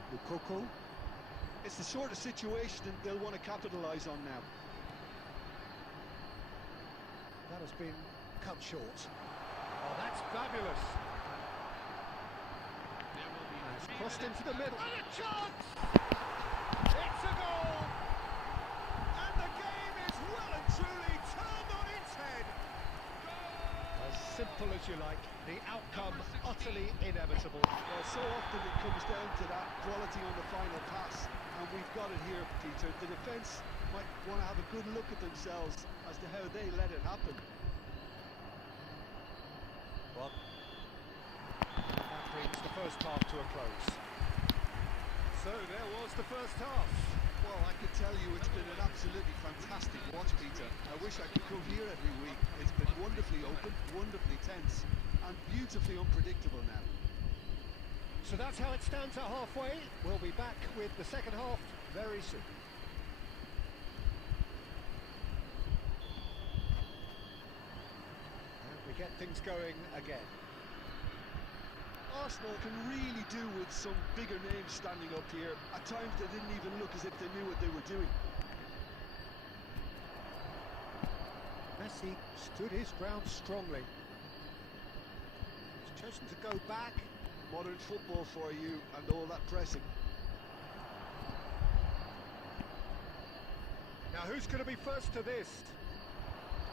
Lukaku. It's the sort of situation they'll want to capitalise on now. That has been cut short. Oh, that's fabulous. There will be It's 3 crossed minutes into the middle. left. And a chance! It's a goal! And the game is well and truly turned on its head. As simple as you like, the outcome utterly inevitable. Well, so often it comes down to that quality on the final pass, and we've got it here, Peter. The defence might want to have a good look at themselves as to how they let it happen. Well, that brings the first half to a close. So there was the first half. Well, I can tell you it's been an absolutely fantastic watch, Peter. I wish I could come here every week. It's been wonderfully open, wonderfully tense, and beautifully unpredictable now. So that's how it stands at halfway. We'll be back with the second half very soon. And we get things going again. Arsenal can really do with some bigger names standing up here. At times they didn't even look as if they knew what they were doing. Messi stood his ground strongly. He's chosen to go back. Modern football for you and all that pressing. Now who's going to be first to this?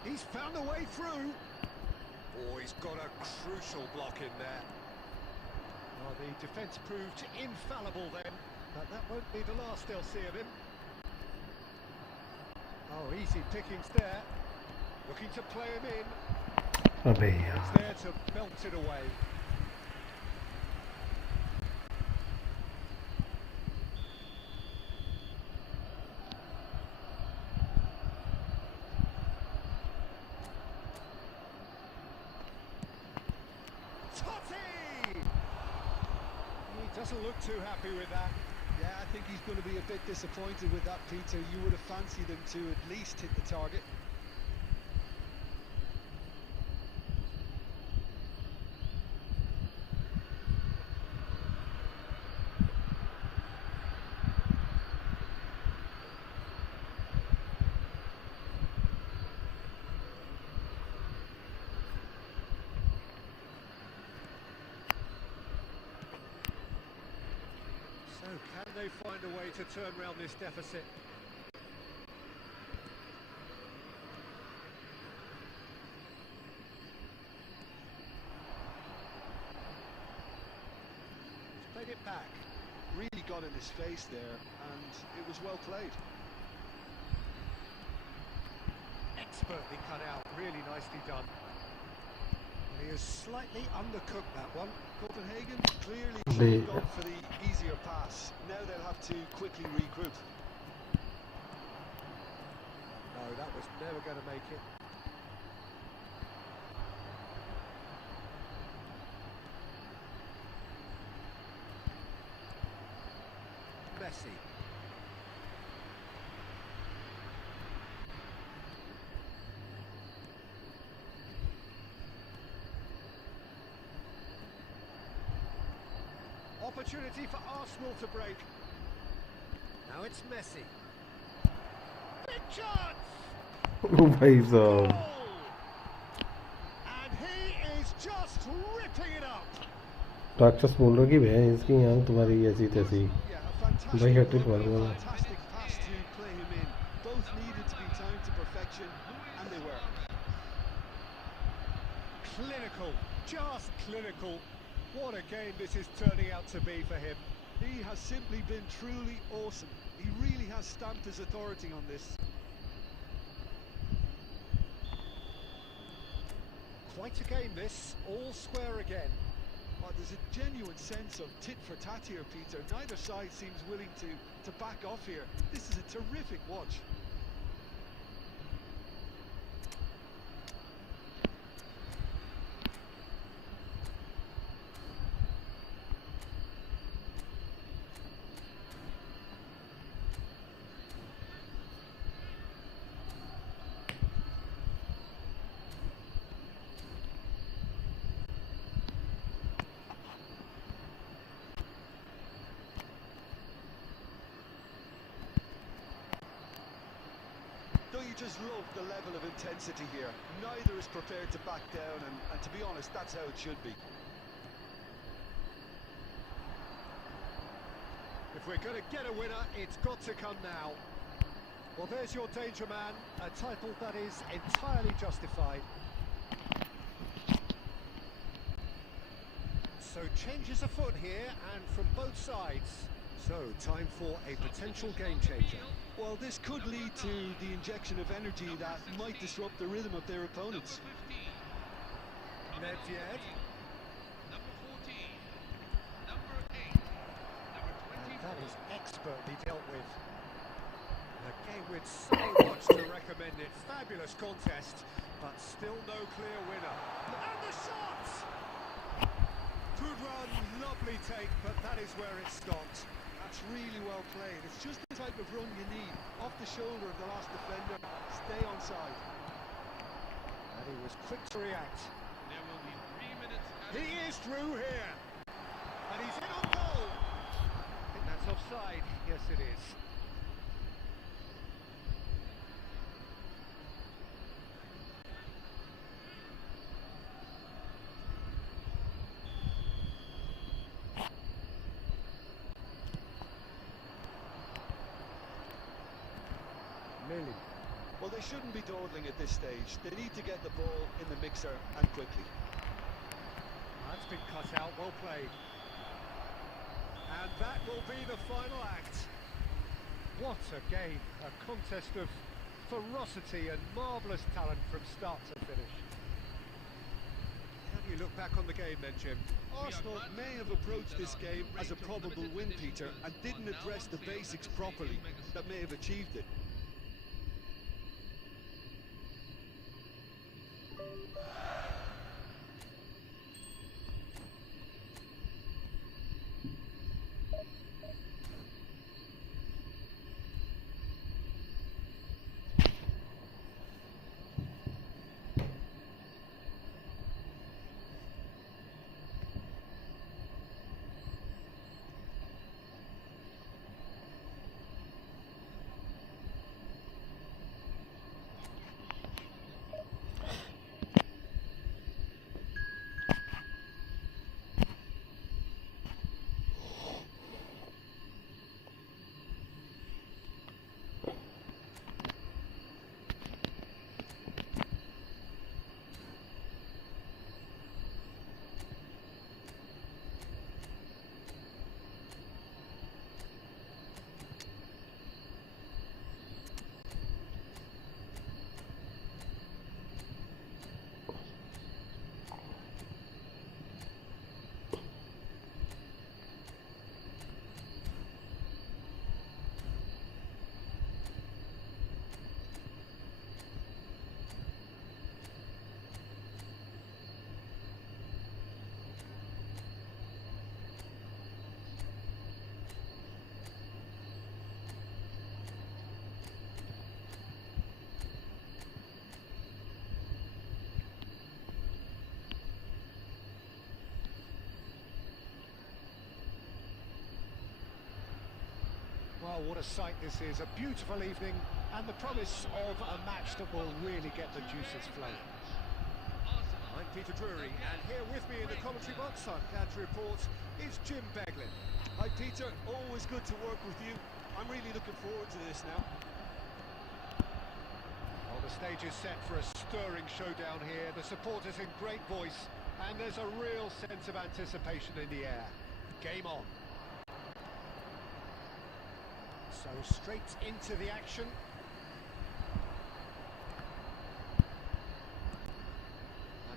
He's found a way through. Oh, he's got a crucial block in there. Oh, the defence proved infallible then, but that won't be the last they'll see of him. Oh, easy pickings there. Looking to play him in. अबे It's यार. there to belt it away. Doesn't look too happy with that. Yeah, I think he's going to be a bit disappointed with that, Peter. You would have fancied him to at least hit the target. So can they find a way to turn around this deficit? He's played it back. Really got in his face there, and it was well played. Expertly cut out, really nicely done. He has slightly undercooked that one. Copenhagen clearly They- should have gone for the easier pass. Now they'll have to quickly regroup. No, that was never going to make it. Messi. Opportunity for Arsenal to break. Now it's Messi. Big chance! ओ भाई साहब, Goal! And he is just ripping it up. राक्षस बोल रहा कि भैंस इसकी आंख तुम्हारी ऐसी तैसी. Yeah, a fantastic भाई हैट्रिक run, मार दूंगा a मैं. fantastic pass to play him in. Both needed to be timed to perfection, and they were. Clinical, just clinical. What a game this is turning out to be for him. He has simply been truly awesome. He really has stamped his authority on this. Quite a game this, all square again. Oh, there's a genuine sense of tit for tat here, Peter. Neither side seems willing to back off here. This is a terrific watch. Don't you just love the level of intensity here? Neither is prepared to back down, and to be honest, that's how it should be. If we're going to get a winner, it's got to come now. Well, there's your danger man, a title that is entirely justified. So changes afoot here, and from both sides. So, time for a potential game changer. Well, this could lead to the injection of energy that might disrupt the rhythm of their opponents. Nedved. Number 14. Number 8. Number And 24. that is expertly dealt with. A game with so much to recommend it. Fabulous contest, but still no clear winner. And the shot! Good run, lovely take, but that is where it stopped. That's really well played. It's just the type of run you need. Off the shoulder of the last defender. Stay onside. And he was quick to react. There will be 3 minutes. He is through here. And he's in on goal. I think that's offside. Yes, it is. Lily. Well, they shouldn't be dawdling at this stage. They need to get the ball in the mixer, and quickly. That's been cut out, well played. And that will be the final act. What a game, a contest of ferocity and marvellous talent from start to finish. How do you look back on the game then, Jim? Arsenal may have approached this game as a probable win, Peter, and didn't address the basics properly that may have achieved it. Well, what a sight this is. A beautiful evening and the promise of a match that will really get the juices flowing. I'm Peter Drury, and here with me in the commentary box, I'm glad to report, is Jim Beglin. Hi Peter, always good to work with you. I'm really looking forward to this now. Well, the stage is set for a stirring showdown here. The supporters in great voice, and there's a real sense of anticipation in the air. Game on. So straight into the action.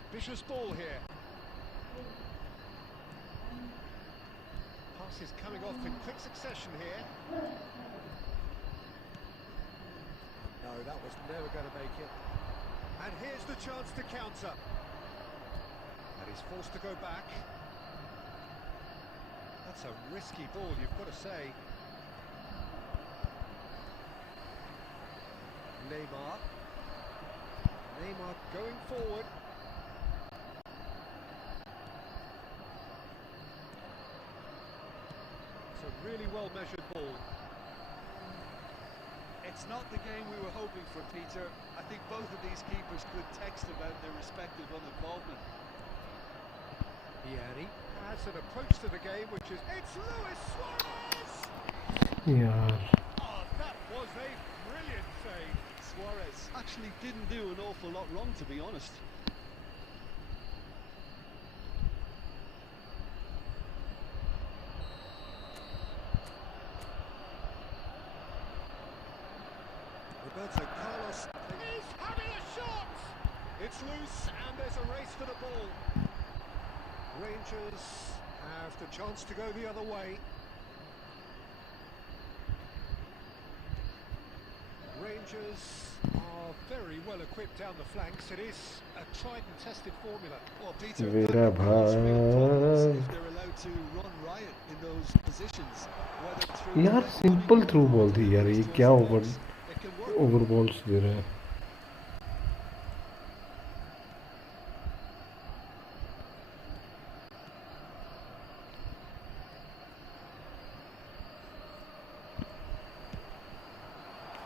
Ambitious ball here. Passes coming off in quick succession here. No, that was never going to make it. And here's the chance to counter. And he's forced to go back. That's a risky ball, you've got to say. Neymar going forward. It's a really well measured ball. It's not the game we were hoping for, Peter. I think both of these keepers could text about their respective uninvolvement. Vieri has an approach to the game, which is... It's Luis Suarez! यार Oh, that was a brilliant save. Suarez actually didn't do an awful lot wrong, to be honest. Roberto Carlos is having a shot! It's loose and there's a race for the ball. Rangers have the chance to go the other way. Rangers are very well equipped down the flanks. It is a tried and tested formula. Well, Peter, Vera that causes real problems bhai if they're allowed to run riot in those positions. Whether through यार direct simple running through or ball थी यार, ये deliveries क्या towards the over box, it can work. Over balls दे रहे हैं.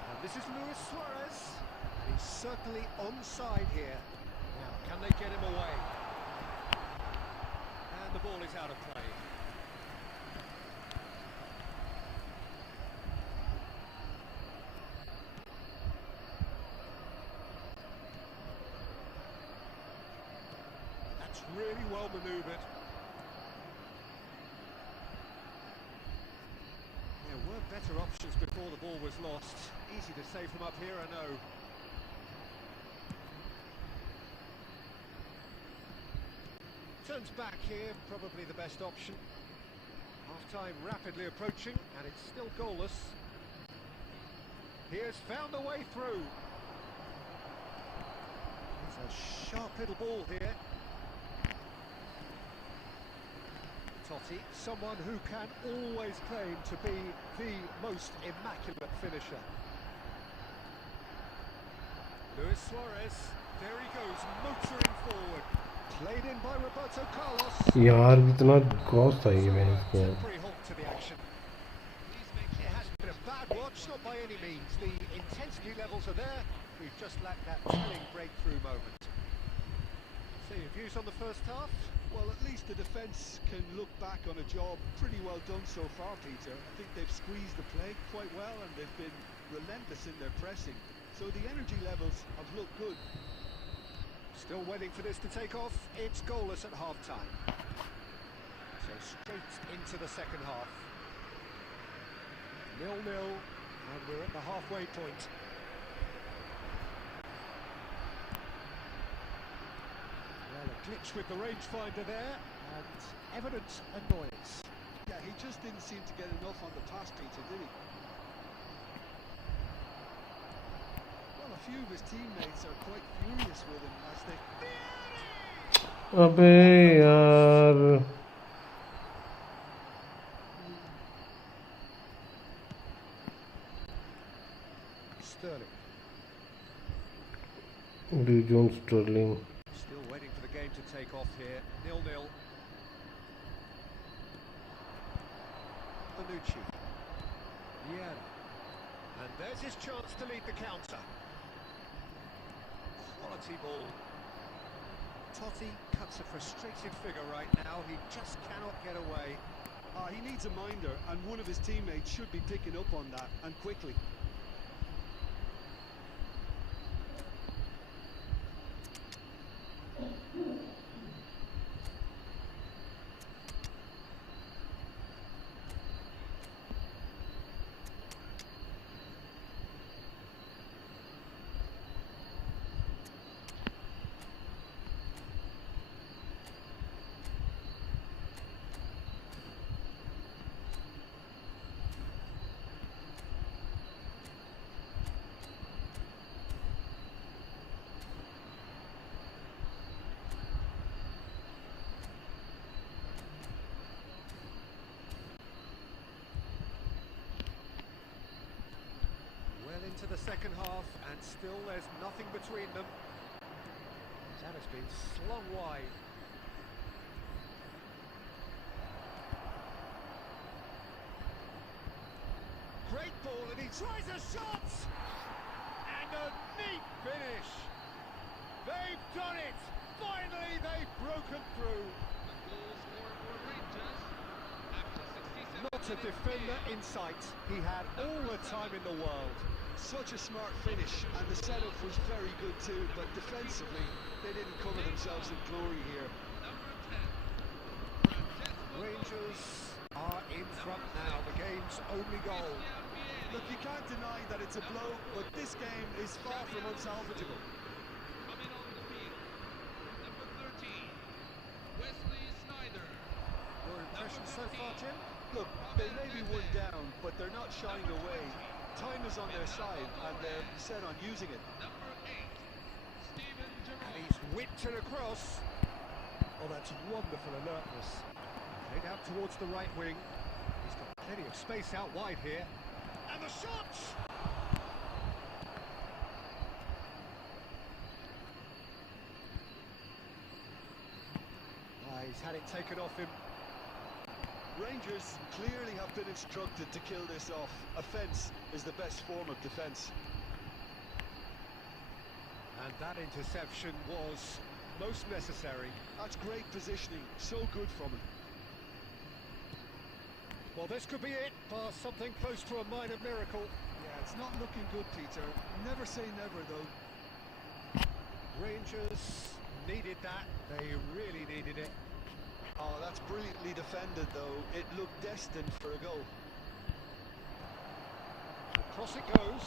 And this is Luis Suarez. He's certainly onside here. Now, can they get him away? And the ball is out of play. That's really well manoeuvred. There were better options before the ball was lost. Easy to save from up here, I know. Turns back here, probably the best option. Half-time rapidly approaching, and it's still goalless. He has found a way through. It's a sharp little ball here. Totti, someone who can always claim to be the most immaculate finisher. Luis Suarez, there he goes, motoring forward. Played in by Roberto Carlos. यार कितना cross था ये मैंने इसको. Temporary halt to the action. It has been a bad watch, not by any means. The intensity levels are there. We've just lacked that telling breakthrough moment. So your views on the first half? Well, at least the defence can look back on a job pretty well done so far, Peter. I think they've squeezed the play quite well and they've been relentless in their pressing. So the energy levels have looked good. Still waiting for this to take off. It's goalless at half-time. So straight into the second half. 0-0, and we're at the halfway point. Well, a glitch with the rangefinder there, and evident annoyance. Yeah, he just didn't seem to get enough on the pass, Peter, did he? Well, a few of his teammates are quite furious with him as they... अबे यार Sterling. डी जॉन Sterling. Still waiting for the game to take off here. 0-0. Bonucci. Yeah. And there's his chance to lead the counter. Quality ball. Totti cuts a frustrated figure right now. He just cannot get away. He needs a minder, and one of his teammates should be picking up on that, and quickly. Into the second half, and still there's nothing between them. That has been slung wide. Great ball, and he tries a shot! And a neat finish! They've done it! Finally, they've broken through! The goal scored for Rangers after 67 Not a defender in sight. He had all the time in the world. Such a smart finish, and the setup was very good too, but defensively, they didn't cover themselves in glory here. Number 10, Rangers are in front now. The game's only goal. Look, you can't deny that it's a blow, but this game is far from unsalvageable. coming on the field. Number 13, Wesley Sneijder. Your impression so far, Jim? Look, they may be one down, but they're not shying away. Time is on their side, and they're set on using it. Number 8, Steven And Gerrard. he's whipped it across. Oh, that's wonderful alertness. Played out towards the right wing. He's got plenty of space out wide here. And the shot! He's had it taken off him. Rangers clearly have been instructed to kill this off. Offence is the best form of defence. And that interception was most necessary. That's great positioning, so good from him. Well, this could be it, for something close to a minor miracle. Yeah, it's not looking good, Peter. Never say never, though. Rangers needed that. They really needed it. Oh, that's brilliantly defended, though. It looked destined for a goal. Across it goes.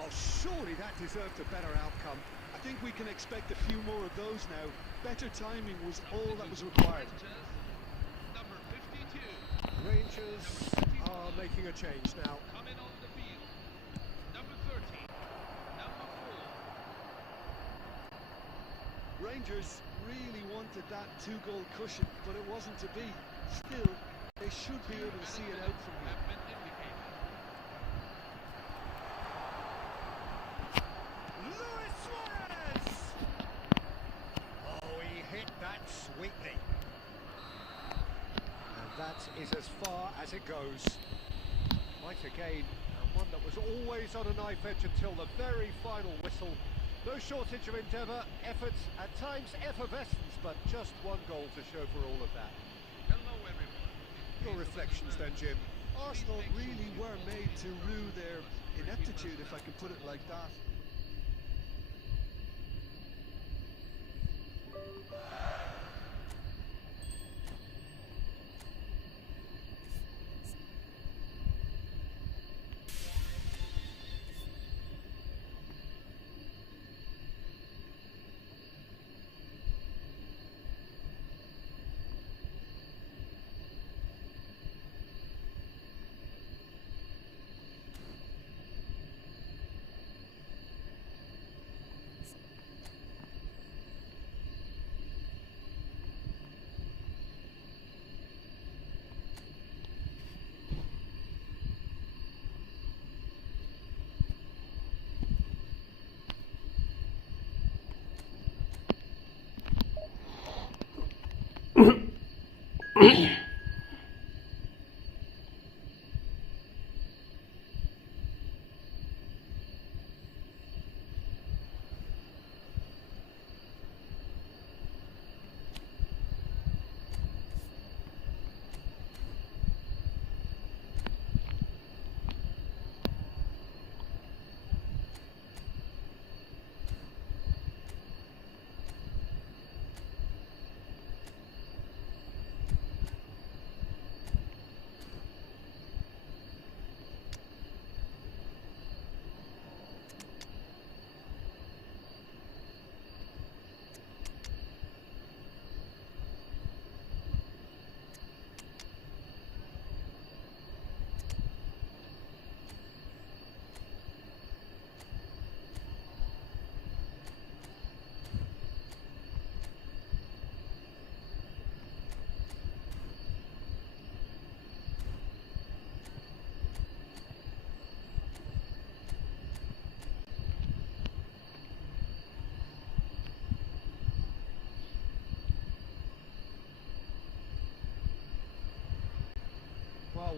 Oh, surely that deserved a better outcome. I think we can expect a few more of those now. Better timing was all that was required. Rangers, number 52, Rangers are making a change now. coming on the field. Number 13, number 4. Rangers really wanted that two-goal cushion, but it wasn't to be. Still, they should be able to see it out from here. Have been indicated. Luis Suarez! Oh, he hit that sweetly. And that is as far as it goes. Quite a game, and one that was always on a knife edge until the very final whistle. No shortage of endeavour, effort, at times effervescence, but just one goal to show for all of that. Hello, everyone. Your reflections then, Jim? Arsenal really were made to rue their ineptitude, if I can put it like that.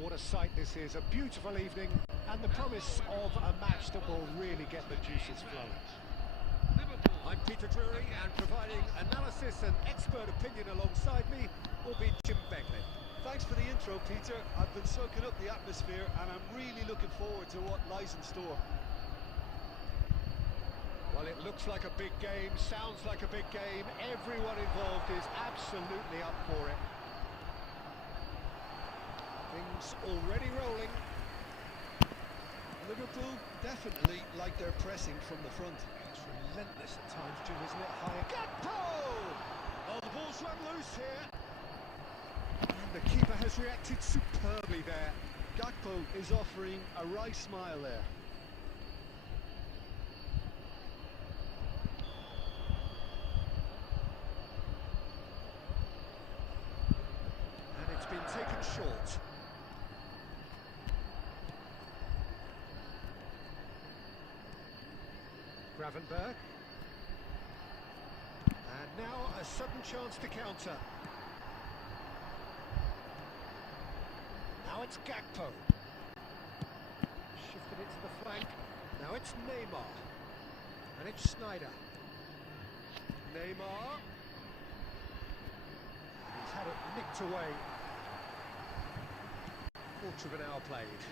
what a sight this is. A beautiful evening and the promise of a match that will really get the juices flowing. I'm Peter Drury, and providing analysis and expert opinion alongside me will be Jim Beglin. Thanks for the intro, Peter. I've been soaking up the atmosphere and I'm really looking forward to what lies in store. Well, it looks like a big game, sounds like a big game. Everyone involved is absolutely up for it. Things already rolling. Liverpool definitely like their pressing from the front. It's relentless at times, Jim, isn't it? Higher. Gakpo! Oh, the ball's run loose here. And the keeper has reacted superbly there. Gakpo is offering a wry smile there. And it's been taken short. Gravenberg. And now a sudden chance to counter. Now it's Gakpo. Shifted it to the flank. Now it's Neymar. And it's Sneijder. Neymar. He's had it nicked away. Quarter of an hour played.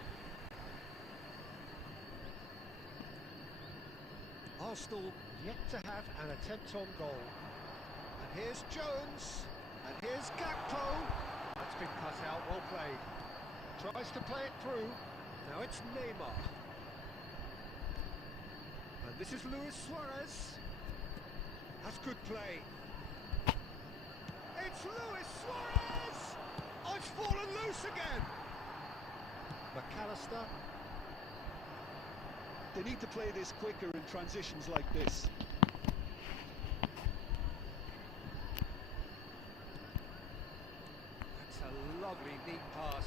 Arsenal yet to have an attempt on goal. And here's Jones. And here's Gakpo. That's been cut out, well played. Tries to play it through. Now it's Neymar. And this is Luis Suarez. That's good play. It's Luis Suarez! Oh, it's fallen loose again! McAllister. They need to play this quicker in transitions like this. That's a lovely neat pass.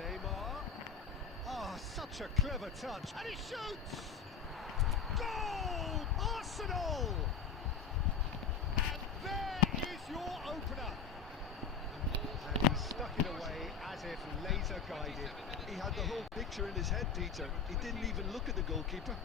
Neymar. Oh, such a clever touch. And he shoots! Goal! Arsenal! And there is your opener. And he stuck it away as if laser guided. He had the whole picture in his head, Peter. He didn't even look at the goalkeeper.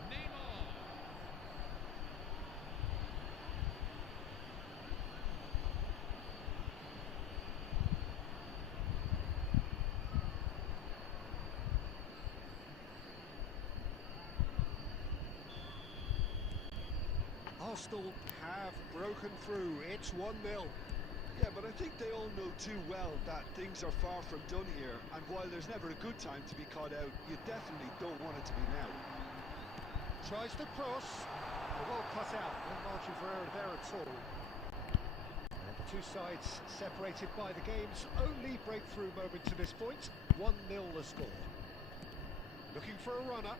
Arsenal have broken through. It's 1-0. Yeah, but I think they all know too well that things are far from done here, and while there's never a good time to be caught out, you definitely don't want it to be now. Tries to cross. Well cut out. No margin for error there at all. And the two sides separated by the game's only breakthrough moment to this point. 1-0 the score. Looking for a runner.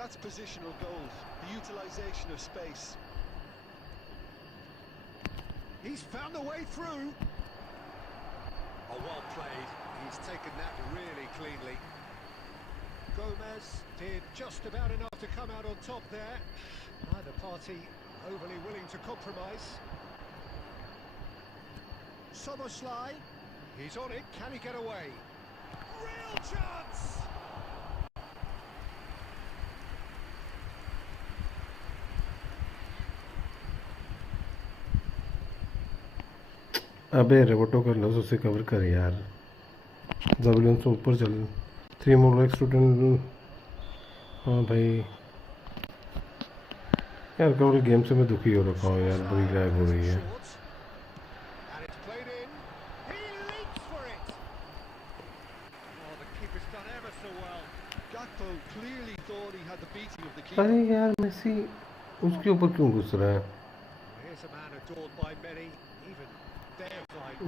That's positional goals, the utilisation of space. He's found a way through. Oh, well played. He's taken that really cleanly. Gomez did just about enough to come out on top there. Neither party overly willing to compromise. Soboslai. He's on it. Can he get away? Real chance! अबे रेवोटो कर लो उसे cover कर यार जबलियन से ऊपर चल 3 more likes to 10 हाँ भाई यार कवर गेम से मैं दुखी हो रखा हूँ यार बड़ी लैग हो रही है अरे यार मेसी उसके ऊपर क्यों घुस रहा है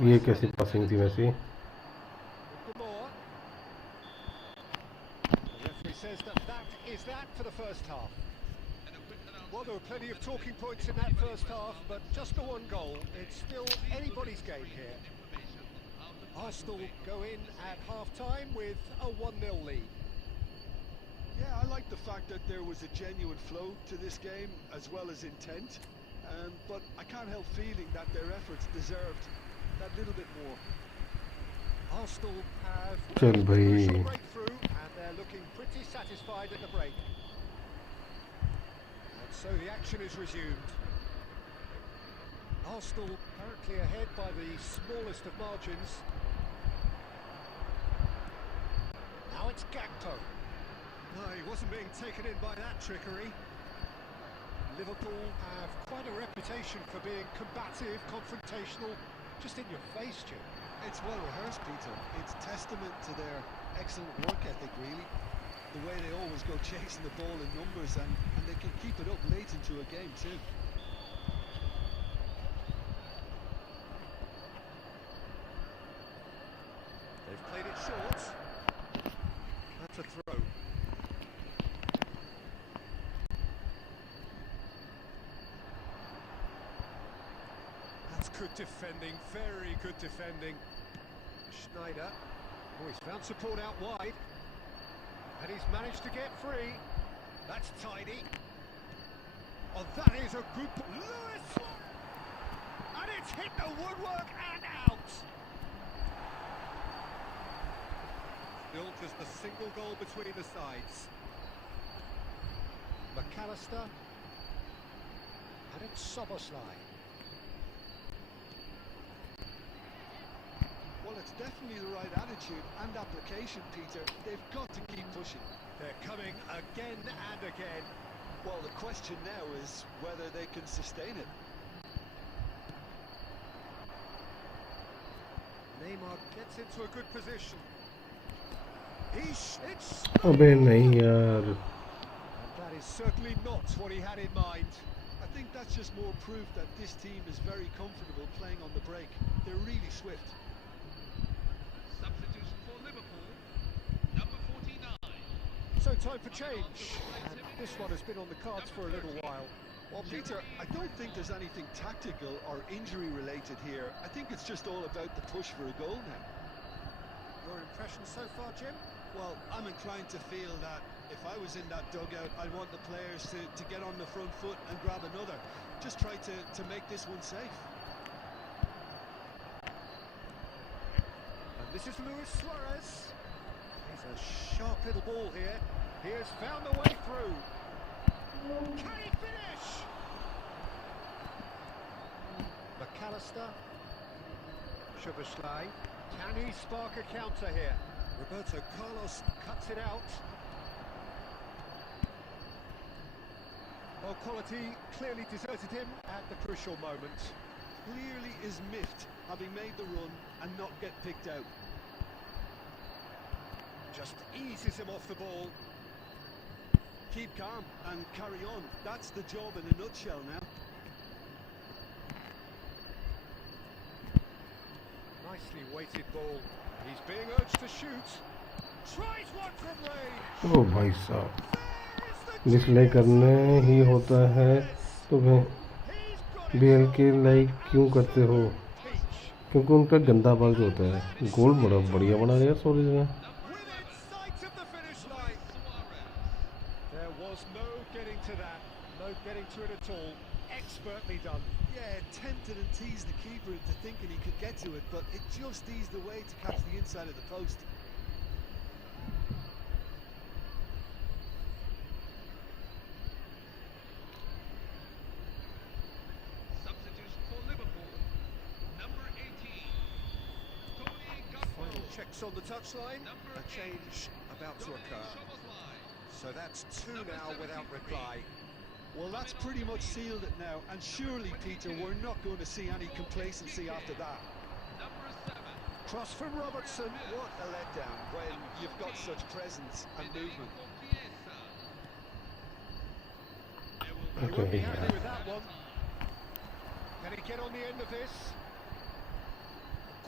ये कैसी पासिंग थी वैसे Well, there were plenty of talking points in that first half, but just the one goal. It's still anybody's game here. Arsenal go in at half-time with a 1-0 lead. Yeah, I like the fact that there was a genuine flow to this game, as well as intent. But I can't help feeling that their efforts deserved that little bit more. Arsenal have चल made a भाई। crucial breakthrough and they're looking pretty satisfied at the break. And so the action is resumed. Arsenal currently ahead by the smallest of margins. Now it's Gakpo. No, he wasn't being taken in by that trickery. Liverpool have quite a reputation for being combative, confrontational, just in your face, Jim. It's well rehearsed, Peter. It's testament to their excellent work ethic, really. The way they always go chasing the ball in numbers, and they can keep it up late into a game too. They've played it short. That's a throw. That's good defending, very good defending. Schneider. Oh, he's found support out wide. And he's managed to get free. That's tidy. Oh, that is a good... Luis Suárez! And it's hit the woodwork and out! Built as the single goal between the sides. McAllister. And it's Soboslai. Well, it's definitely the right attitude and application, Peter. They've got to keep pushing. They're coming again and again. Well, the question now is whether they can sustain it. Neymar gets into a good position. It's... अबे नहीं यार। And that is certainly not what he had in mind. I think that's just more proof that this team is very comfortable playing on the break. They're really swift. Substitution for Liverpool, number 49. So time for change. And this one has been on the cards for a little while. Well, Peter, I don't think there's anything tactical or injury related here. I think it's just all about the push for a goal now. Your impression so far, Jim? Well, I'm inclined to feel that if I was in that dugout, I'd want the players to get on the front foot and grab another. Just try to make this one safe. And this is Luis Suarez. He's a sharp little ball here. He has found the way through. Can he finish? McAllister. Szoboszlai. Can he spark a counter here? Roberto Carlos cuts it out. Well, quality clearly deserted him at the crucial moment. Clearly is miffed, having made the run and not get picked out. Just eases him off the ball. Keep calm and carry on. That's the job in a nutshell now. Nicely weighted ball. He's being urged to shoot. Tries one from range. ओ भाई साहब, dislike करने ही होता है तो BL के like क्यों करते हो? क्योंकि उनका गंदा बाल जो होता है। गोल बड़ा बढ़िया बना यार सॉरी ने। Within sight of the finish line. There was no getting to that. No getting to it at all. Expertly done. Yeah, tempted and teased the keeper into thinking he could get to it, but it just eased away to catch the inside of the post. Substitution for Liverpool, number 18. Tony Gakpo. Final checks on the touchline. Number A change about to occur. Szoboszlai. So that's two now without reply. Well, that's pretty much sealed it now, and surely, Peter, we're not going to see any complacency after that. Number 7. Cross from Robertson. What a letdown when you've got such presence and movement. He won't be Okay, happy yeah. with that one. Can he get on the end of this?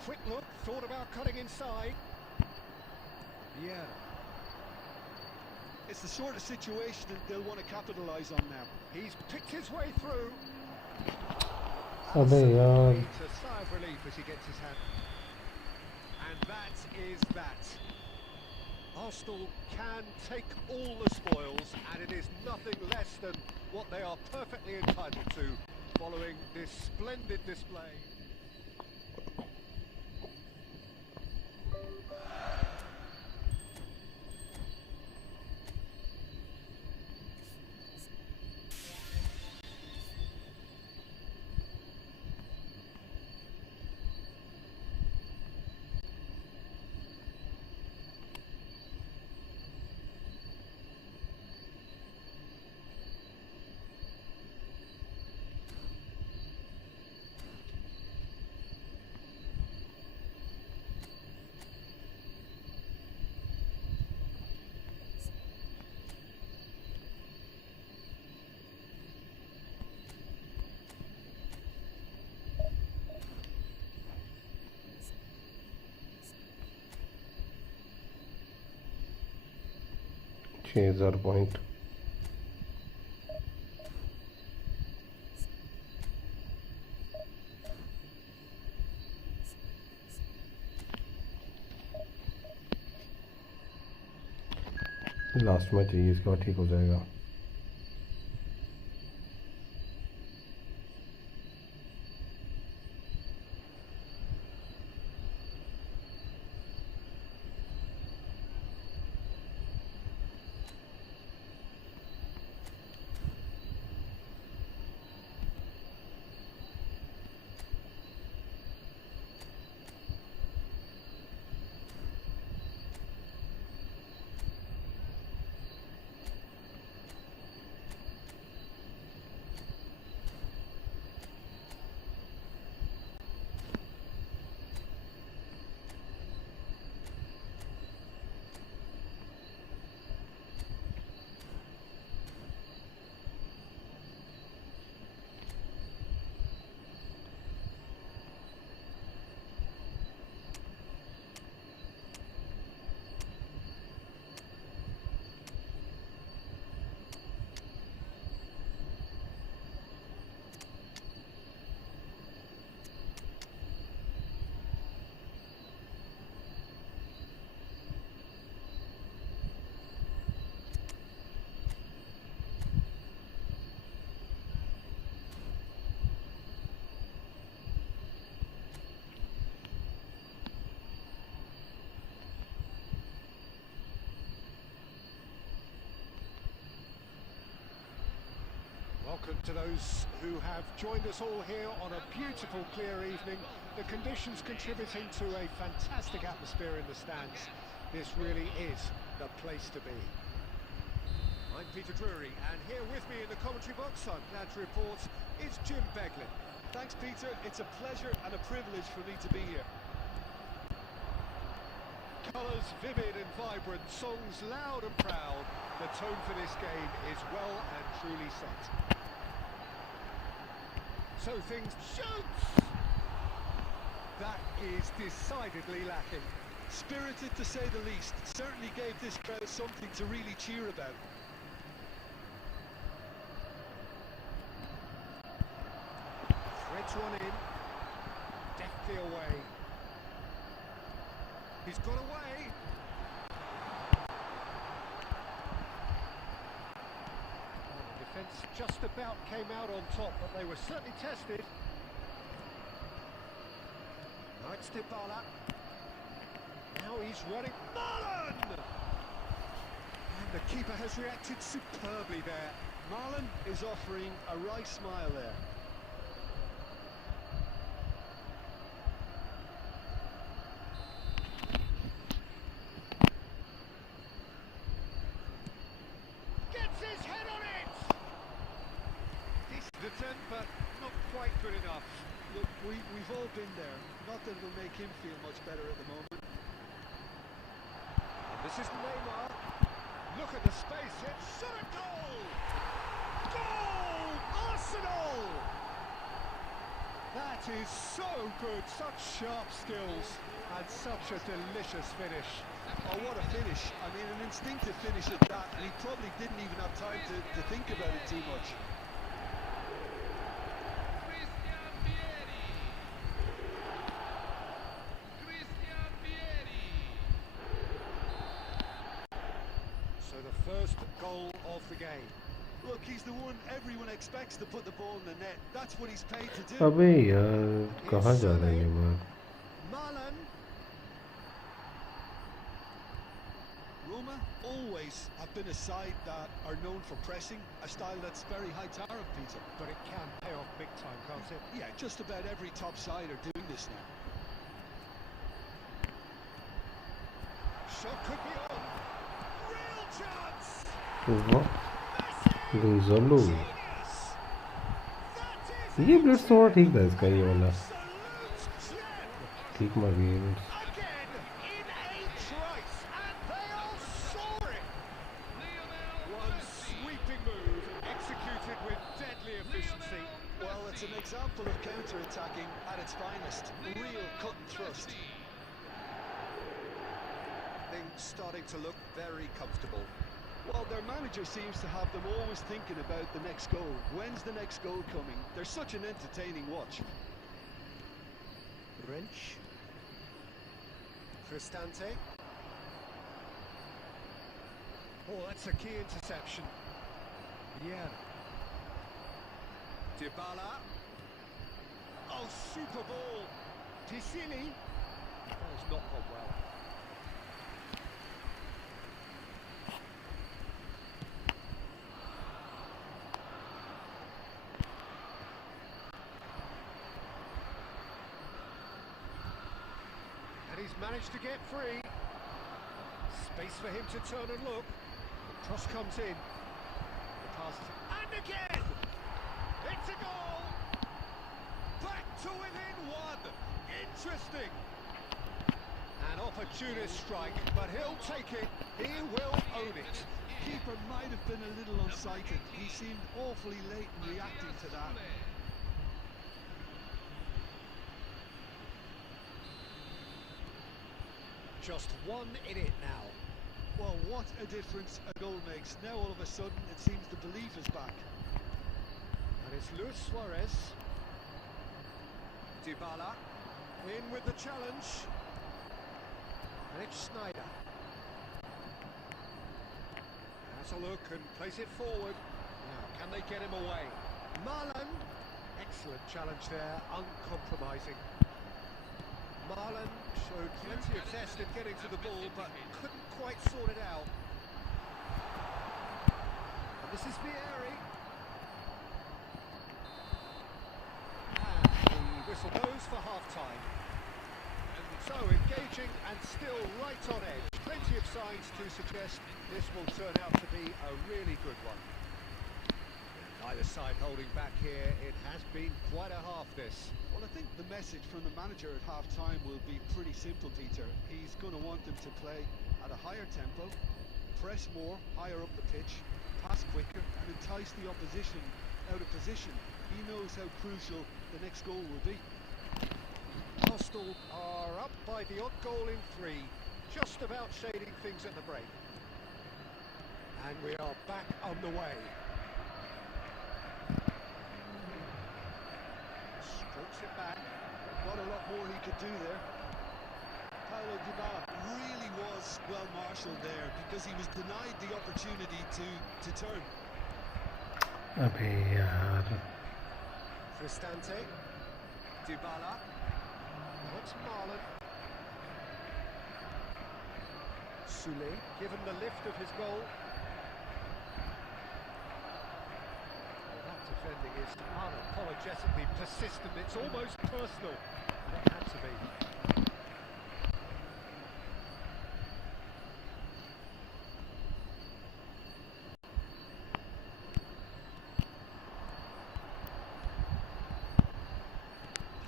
Quick look, thought about cutting inside. Yeah. It's the sort of situation that they'll want to capitalise on now. He's picked his way through. अबे यार, It's a sigh of relief as he gets his hand. And that is that. Arsenal can take all the spoils, and it is nothing less than what they are perfectly entitled to, following this splendid display. $6,000 point. Last match है, इसके बाद ठीक हो जाएगा। Welcome to those who have joined us all here on a beautiful, clear evening. The conditions contributing to a fantastic atmosphere in the stands. This really is the place to be. I'm Peter Drury, and here with me in the commentary box, I'm glad to report, is Jim Beglin. Thanks, Peter. It's a pleasure and a privilege for me to be here. Colours vivid and vibrant, songs loud and proud. The tone for this game is well and truly set. So things shoots! That is decidedly lacking. Spirited to say the least. Certainly gave this crowd something to really cheer about. Threads one in. Deftly away. He's got away. The defence just about came out on top, but they were certainly tested. Now it's Dybala. Now he's running. Marlon! And the keeper has reacted superbly there. Marlon is offering a wry smile there. Gets his head on it! Decent attempt, but not quite good enough. Look, we've all been there. Not that it'll make him feel much better at the moment. And this is Neymar. Look at the space. It's shot a goal! Goal! Arsenal! That is so good. Such sharp skills and such a delicious finish. Oh, what a finish. I mean, an instinctive finish at that, and he probably didn't even have time to think about it too much. So the first goal of the game. Look, he's the one everyone expects to put the ball in the net. That's what he's paid to do. अबे यार कहाँ जा रहे हैं ये बार? Marlon. Roma always have been a side that are known for pressing, a style that's very high tariff, Peter. But it can pay off big time, can't it? Yeah, just about every top side are doing this now. Shot could be on. Real chance. वाह Messi. Gonzalo Genius. That is ये bloods थोड़ा ठीक था इसका ये वाला absolute gem. ठीक मार गई ये bloods Again in a trice, and they are soaring. One sweeping move executed with deadly efficiency. Well, it's an example of counter-attacking at its finest. Real cut and thrust. Things starting to look very comfortable. Well, their manager seems to have them always thinking about the next goal. When's the next goal coming? They're such an entertaining watch. Wrench. Cristante. Oh, that's a key interception. Yeah. Dybala. Oh, super ball. Tisini. Ball's not gone well. And he's managed to get free. Space for him to turn and look. The cross comes in. The pass. And again! It's a goal! Back to within one! Interesting! An opportunist strike, but he'll take it. He will own it. Keeper might have been a little unsighted. He seemed awfully late in reacting to that. Just one in it now. Well, what a difference a goal makes. Now all of a sudden it seems the belief is back. And it's Luis Suarez. Dybala. In with the challenge. And it's Snyder. Has a look and plays it forward. Now, can they get him away? Marlon. Excellent challenge there, uncompromising. Marlon showed plenty of zest in getting to the ball, but couldn't quite sort it out. And this is Vieri. And the whistle goes for half-time. So engaging and still right on edge. Plenty of signs to suggest this will turn out to be a really good one. Neither side holding back here. It has been quite a half, this. Well, I think the message from the manager at half-time will be pretty simple, Peter. He's going to want them to play at a higher tempo, press more, higher up the pitch, pass quicker, and entice the opposition out of position. He knows how crucial the next goal will be. Arsenal are up by the odd goal in 3, just about shading things at the break. And we are back on the way. Strokes it back. Not a lot more he could do there. Paulo Dybala really was well marshalled there because he was denied the opportunity to turn. अबे यार Cristante. Dybala. Now it's Marlon. Sule, given the lift of his goal. That defending is unapologetically persistent. It's almost personal. And it had to be.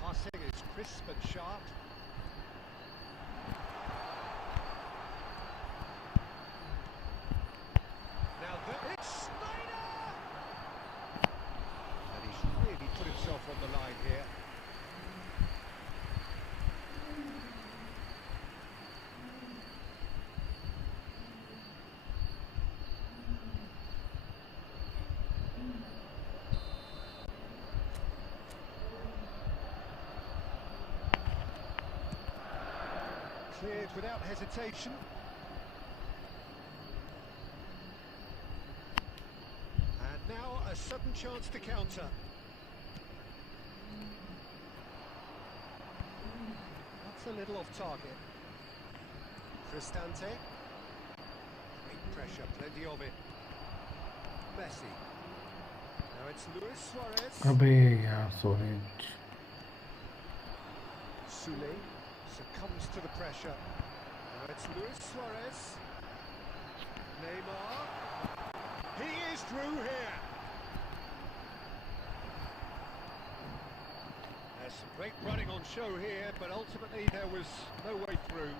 Passing is crisp and sharp. Now it's Snyder! And he's really put himself on the line here. Cleared without hesitation. And now a sudden chance to counter. That's a little off target. Cristante. pressure, plenty of it. Messi. Now it's Luis Suarez. अबे यार Suarez. Sule succumbs to the pressure. Now it's Luis Suarez. Neymar. He is through here. There's some great running on show here, but ultimately there was no way through.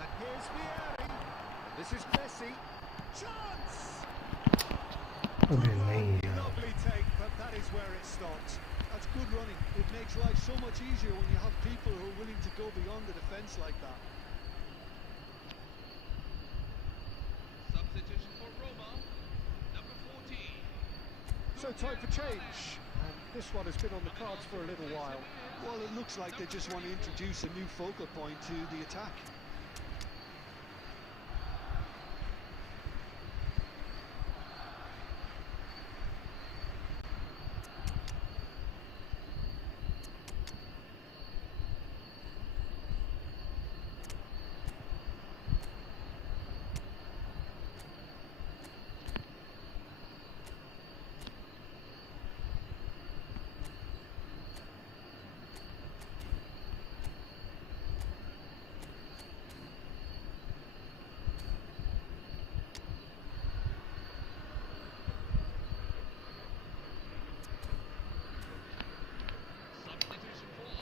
And here's Vieri. This is Messi. Chance! अबे नहीं यार. Lovely take, but that is where it stopped. That's good running. It makes life so much easier when you have people who are willing to go beyond the defence like that. Substitution for Roma, number 14. So time for change. And this one has been on the cards for a little while. Well, it looks like they just want to introduce a new focal point to the attack.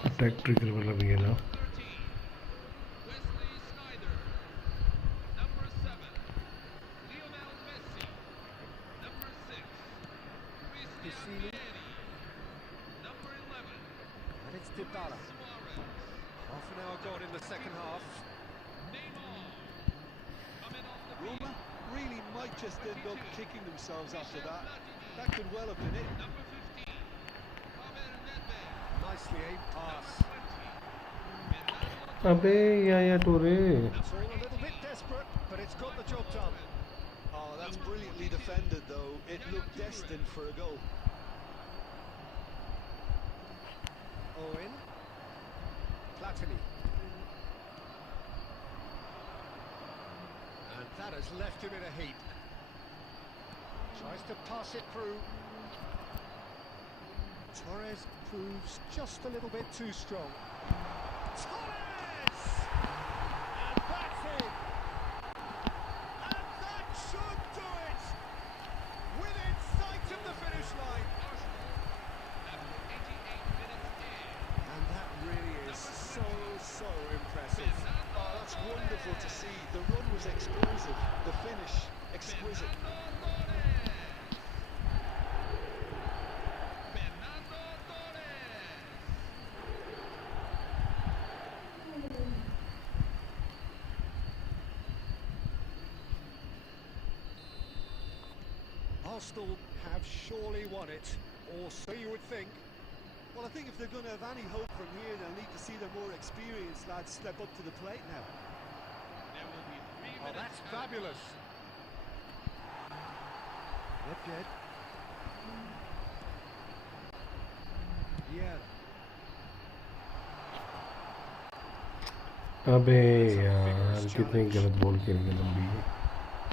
Attack trigger वाला भी है ना. 13. Wesley Sneijder. Number 7. Lionel Messi. Number 6. Christian Vieri. Number 11. And it's Dybala. Suarez. Half an hour gone in the second half. Neymar. Coming off the Roma field. really might just end up kicking themselves after that. That could well have been it. Number 15. Pavel Nedved. Nicely aimed pass. अबे या टोरे. It's all a little bit desperate, but it's got the job done. Oh, that's brilliantly defended, though. It looked destined for a goal. Owen. Platini. And that has left him in a heap. Tries to pass it through. Torres proves just a little bit too strong. Torres! And that's it! And that should do it! Within sight of the finish line. After 88 minutes in. And that really is so impressive. Oh, that's wonderful to see. The run was explosive. The finish, exquisite. Fernando Torres. Arsenal have surely won it, or so you would think. Well, I think if they're going to have any hope from here, they'll need to see the more experienced lads step up to the plate now. There will be 3 Oh, minutes. that's fabulous. Nedved. Yeah. अबे यार कितनी गलत ball खेल गए लंबी.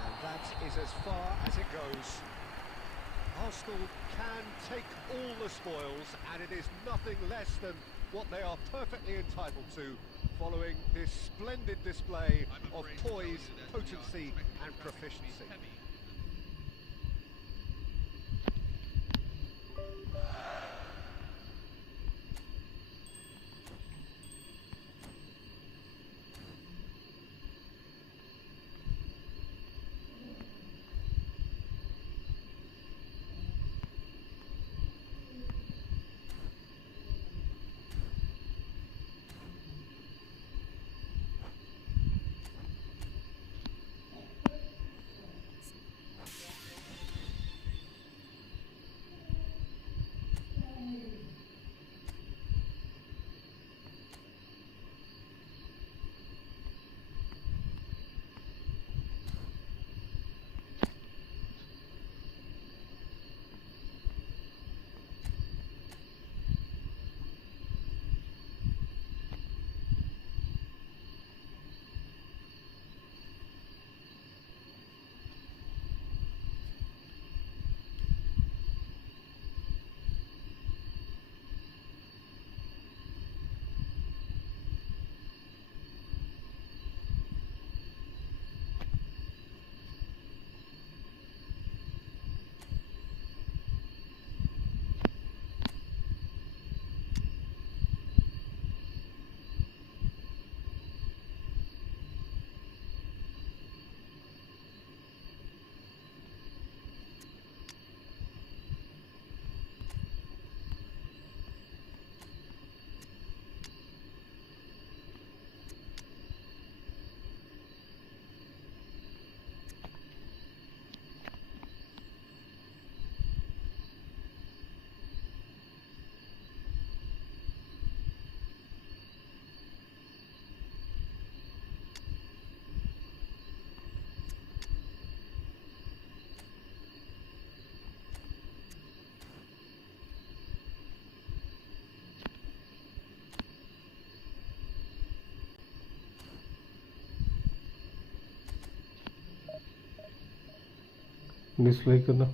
And that is as far as it goes. Arsenal can take all the spoils, and it is nothing less than what they are perfectly entitled to, following this splendid display I'm of afraid to tell you poise, that potency, we are expecting and the pressure to be proficiency. heavy. Dislike करना।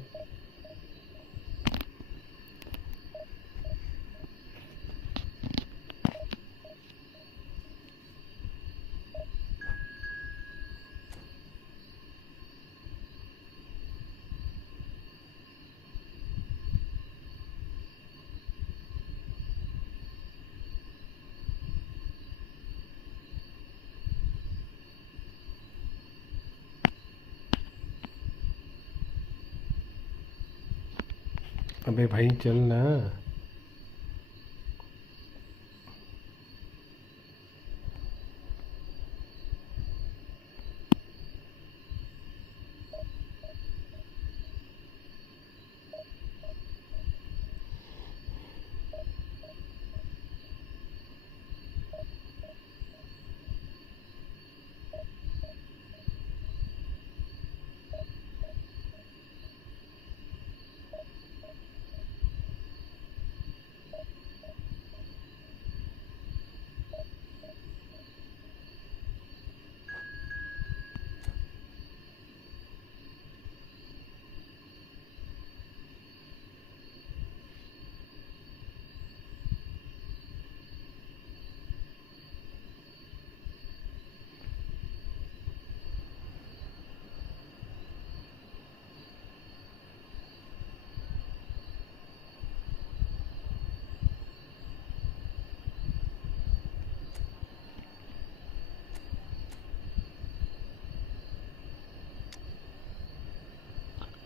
अबे भाई चल ना।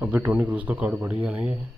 अबे Toni Kroos का card बढ़िया नहीं है।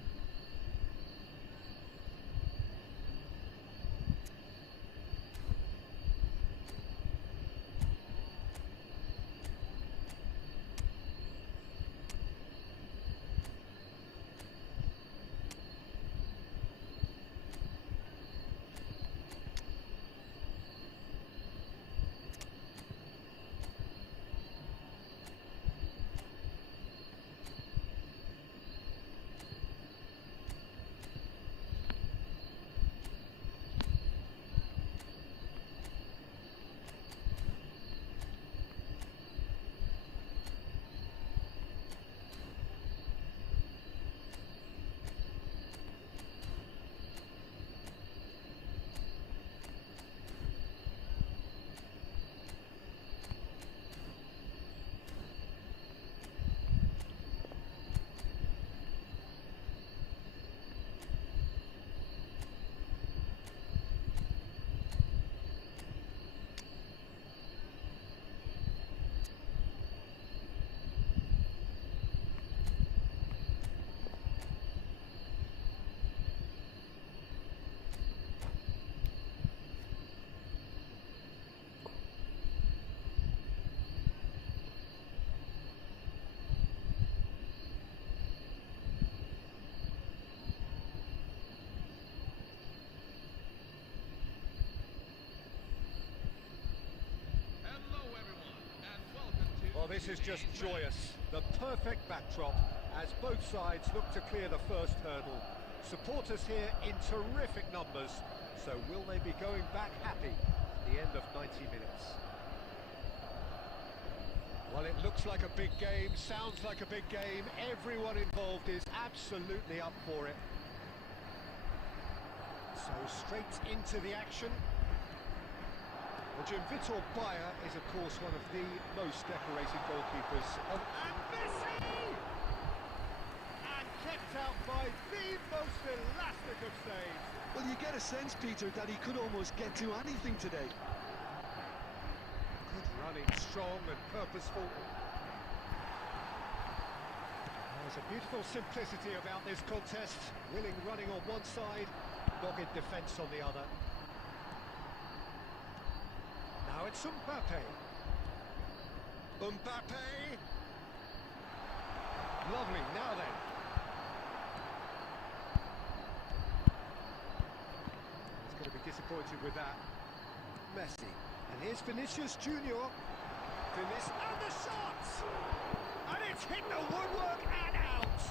Hello everyone, and welcome to... Well, this is just joyous. The perfect backdrop as both sides look to clear the first hurdle. Supporters here in terrific numbers. So will they be going back happy at the end of 90 minutes? Well, it looks like a big game, sounds like a big game. Everyone involved is absolutely up for it. So straight into the action. Well, Vitor Bayer is, of course, one of the most decorated goalkeepers of... And Messi! And kept out by the most elastic of saves. Well, you get a sense, Peter, that he could almost get to anything today. Good running, strong and purposeful. There's a beautiful simplicity about this contest. Willing running on one side, dogged defence on the other. Now it's Mbappe. Mbappe! Lovely, now then. He's going to be disappointed with that. Messi. And here's Vinicius Junior. Vinicius, and the shot! And it's hit the woodwork and out!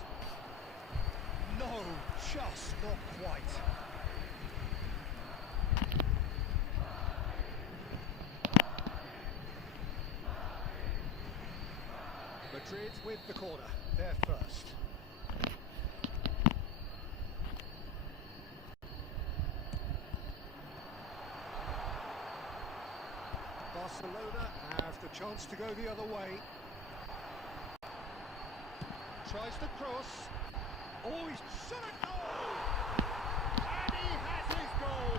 No, just not quite. Madrid with the corner. there first. Barcelona have the chance to go the other way. Tries the cross. Oh, he's shot it! Goal! And he has his goal!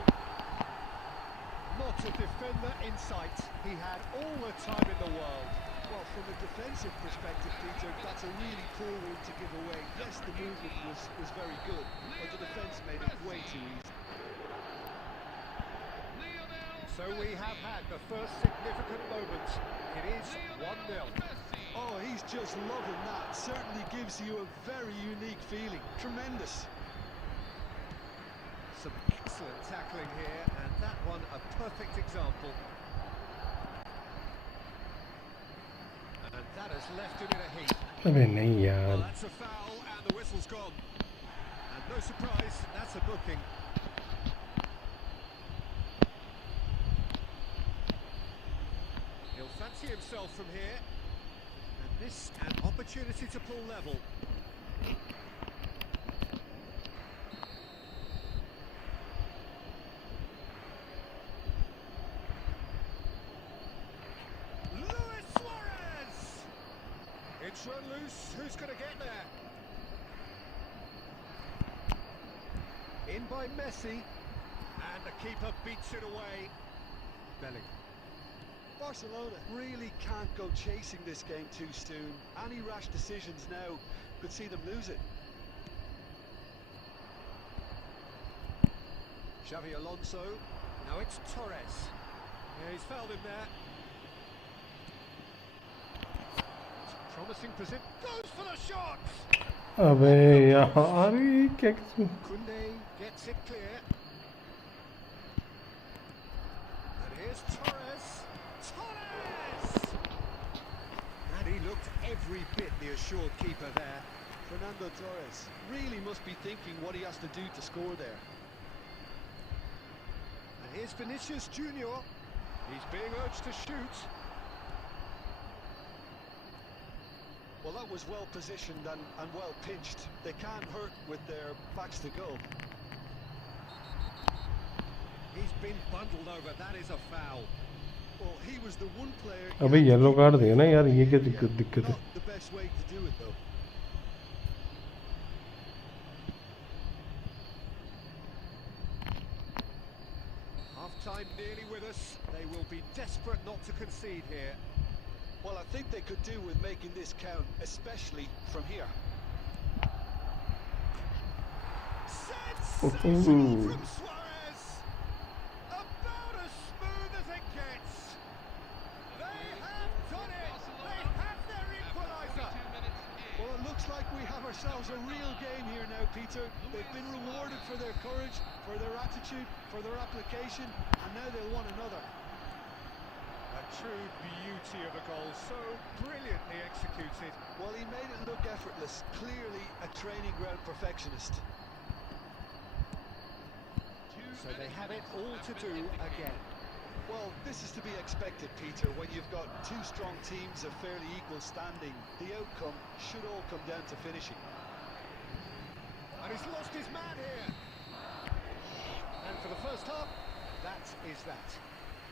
Not a defender in sight. He had all the time in the world. Well, from a defensive perspective, Peter, that's a really poor one to give away. Yes, the movement was very good, but the defence made it way too easy. So we have had the first significant moment. It is 1-0. Oh, he's just loving that. Certainly gives you a very unique feeling. Tremendous. Some excellent tackling here, and that one a perfect example. And that has left him in a heap. अबे नहीं Well, यार. that's a foul, and the whistle's gone. And no surprise, that's a booking. He'll fancy himself from here. And this an opportunity to pull level. Luis Suarez! It's run loose. Who's going to get there? In by Messi. And the keeper beats it away. Bellingham. Barcelona really can't go chasing this game too soon. Any rash decisions now could see them lose it. Xavi Alonso. Now it's Torres. Yeah, he's fouled him there. It's a promising position. Goes for the shot! अबे यार ये क्या किस्म. Kunde gets it clear. And here's Torres. Torres! And he looked every bit the assured keeper there. Fernando Torres really must be thinking what he has to do to score there. And here's Vinicius Junior. He's being urged to shoot. Well, that was well positioned and well pinched. They can't hurt with their backs to goal. He's been bundled over. That is a foul. Well, he was the one player... अबे yellow card दे ना यार, ये क्या दिक्कत है. Not the best way to do it, though. Half-time nearly with us. They will be desperate not to concede here. Well, I think they could do with making this count, especially from here. Sensational from Suarez! About as smooth as it gets! They have done it! They have their equaliser! Well, it looks like we have ourselves a real game here now, Peter. They've been rewarded for their courage, for their attitude, for their application, and now they'll want another. A true beauty of a goal, so brilliantly executed. Well, he made it look effortless. Clearly a training ground perfectionist. So they have it all to do again. Well, this is to be expected, Peter. When you've got two strong teams of fairly equal standing, the outcome should all come down to finishing. And he's lost his man here. And for the first half, that is that.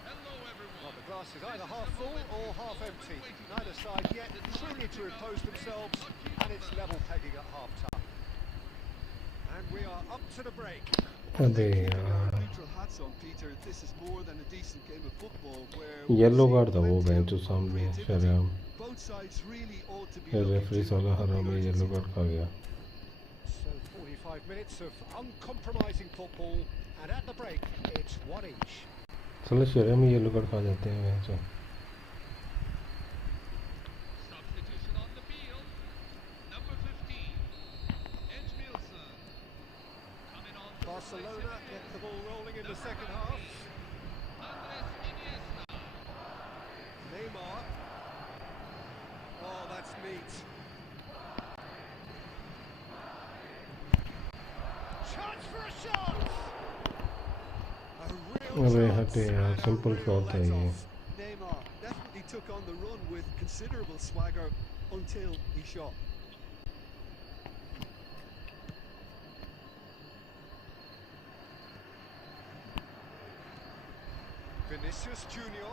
Hello, everyone. Well, the glass is either half full or half empty. Neither side yet truly to impose themselves, and it's level pegging at half-time. And we are up to the break. अबे Keeping our यार neutral hats on, Peter, this is more than a decent game of football where yellow we're card था seeing वो plenty bench of जो सामने है creativity. शर्म. Both sides really ought to be फिर looking referee to साला have हराम the में urgency येलो कार्ड खा गया. So 45 minutes of uncompromising football, and at the break, it's one each. साला शर्म में येलो कार्ड खा जाते हैं bench. Substitution on the field. Number 15, Edmilson. Coming on to Barcelona get the ball rolling in the second half. Andres Iniesta. Neymar. Oh, that's neat. Chance for a shot! A real अबे chance हटे यार, and a simple real shot है ये. let-off. Neymar definitely took on the run with considerable swagger until he shot. Vinicius Junior.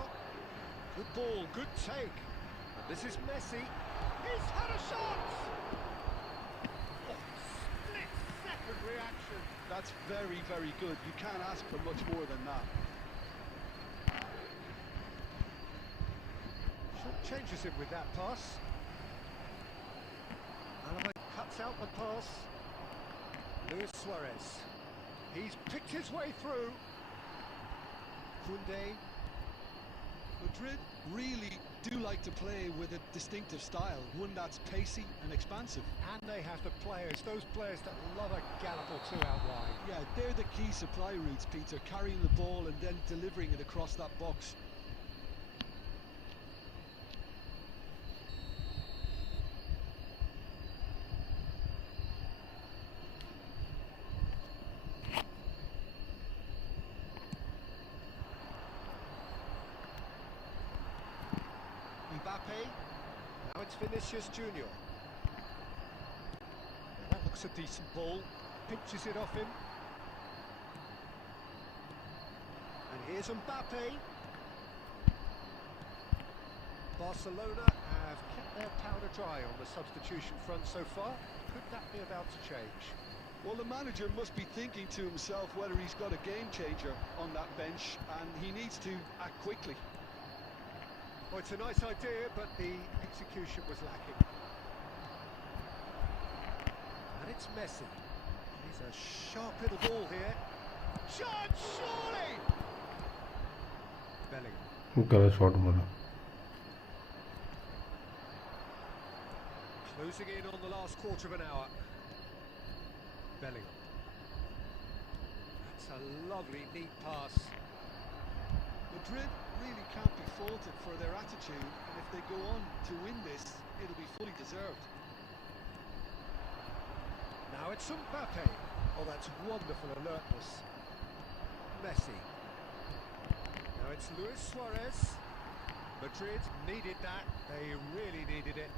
Good ball, good take. And this is Messi. He's had a shot! Oh, split-second reaction. That's very, very good. You can't ask for much more than that. Changes him with that pass. Alaba cuts out the pass. Luis Suarez. He's picked his way through. Koundé. Madrid really do like to play with a distinctive style, one that's pacey and expansive. And they have the players, those players that love a gallop or two out wide. Yeah, they're the key supply routes, Peter, carrying the ball and then delivering it across that box. Mbappe. Now it's Vinicius Junior. Now that looks a decent ball. Pinches it off him. And here's Mbappe. Barcelona have kept their powder dry on the substitution front so far. Could that be about to change? Well, the manager must be thinking to himself whether he's got a game changer on that bench, and he needs to act quickly. Well, it's a nice idea, but the execution was lacking. And it's Messi. He's a sharp little ball here. Shot, surely! Bellingham. गलत shot मारा. Closing in on the last quarter of an hour. Bellingham. That's a lovely, neat pass. Madrid really can't be faulted for their attitude, and if they go on to win this, it'll be fully deserved. Now it's Mbappe. Oh, that's wonderful alertness. Messi. Now it's Luis Suarez. Madrid needed that. They really needed it.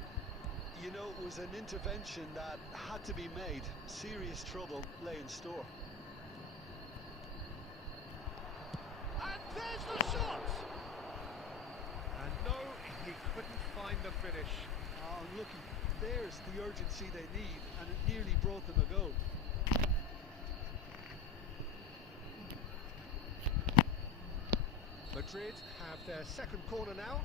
You know, it was an intervention that had to be made. Serious trouble lay in store. And there's the shot! And no, he couldn't find the finish. Oh, looky, there's the urgency they need, and it nearly brought them a goal. Madrid have their second corner now.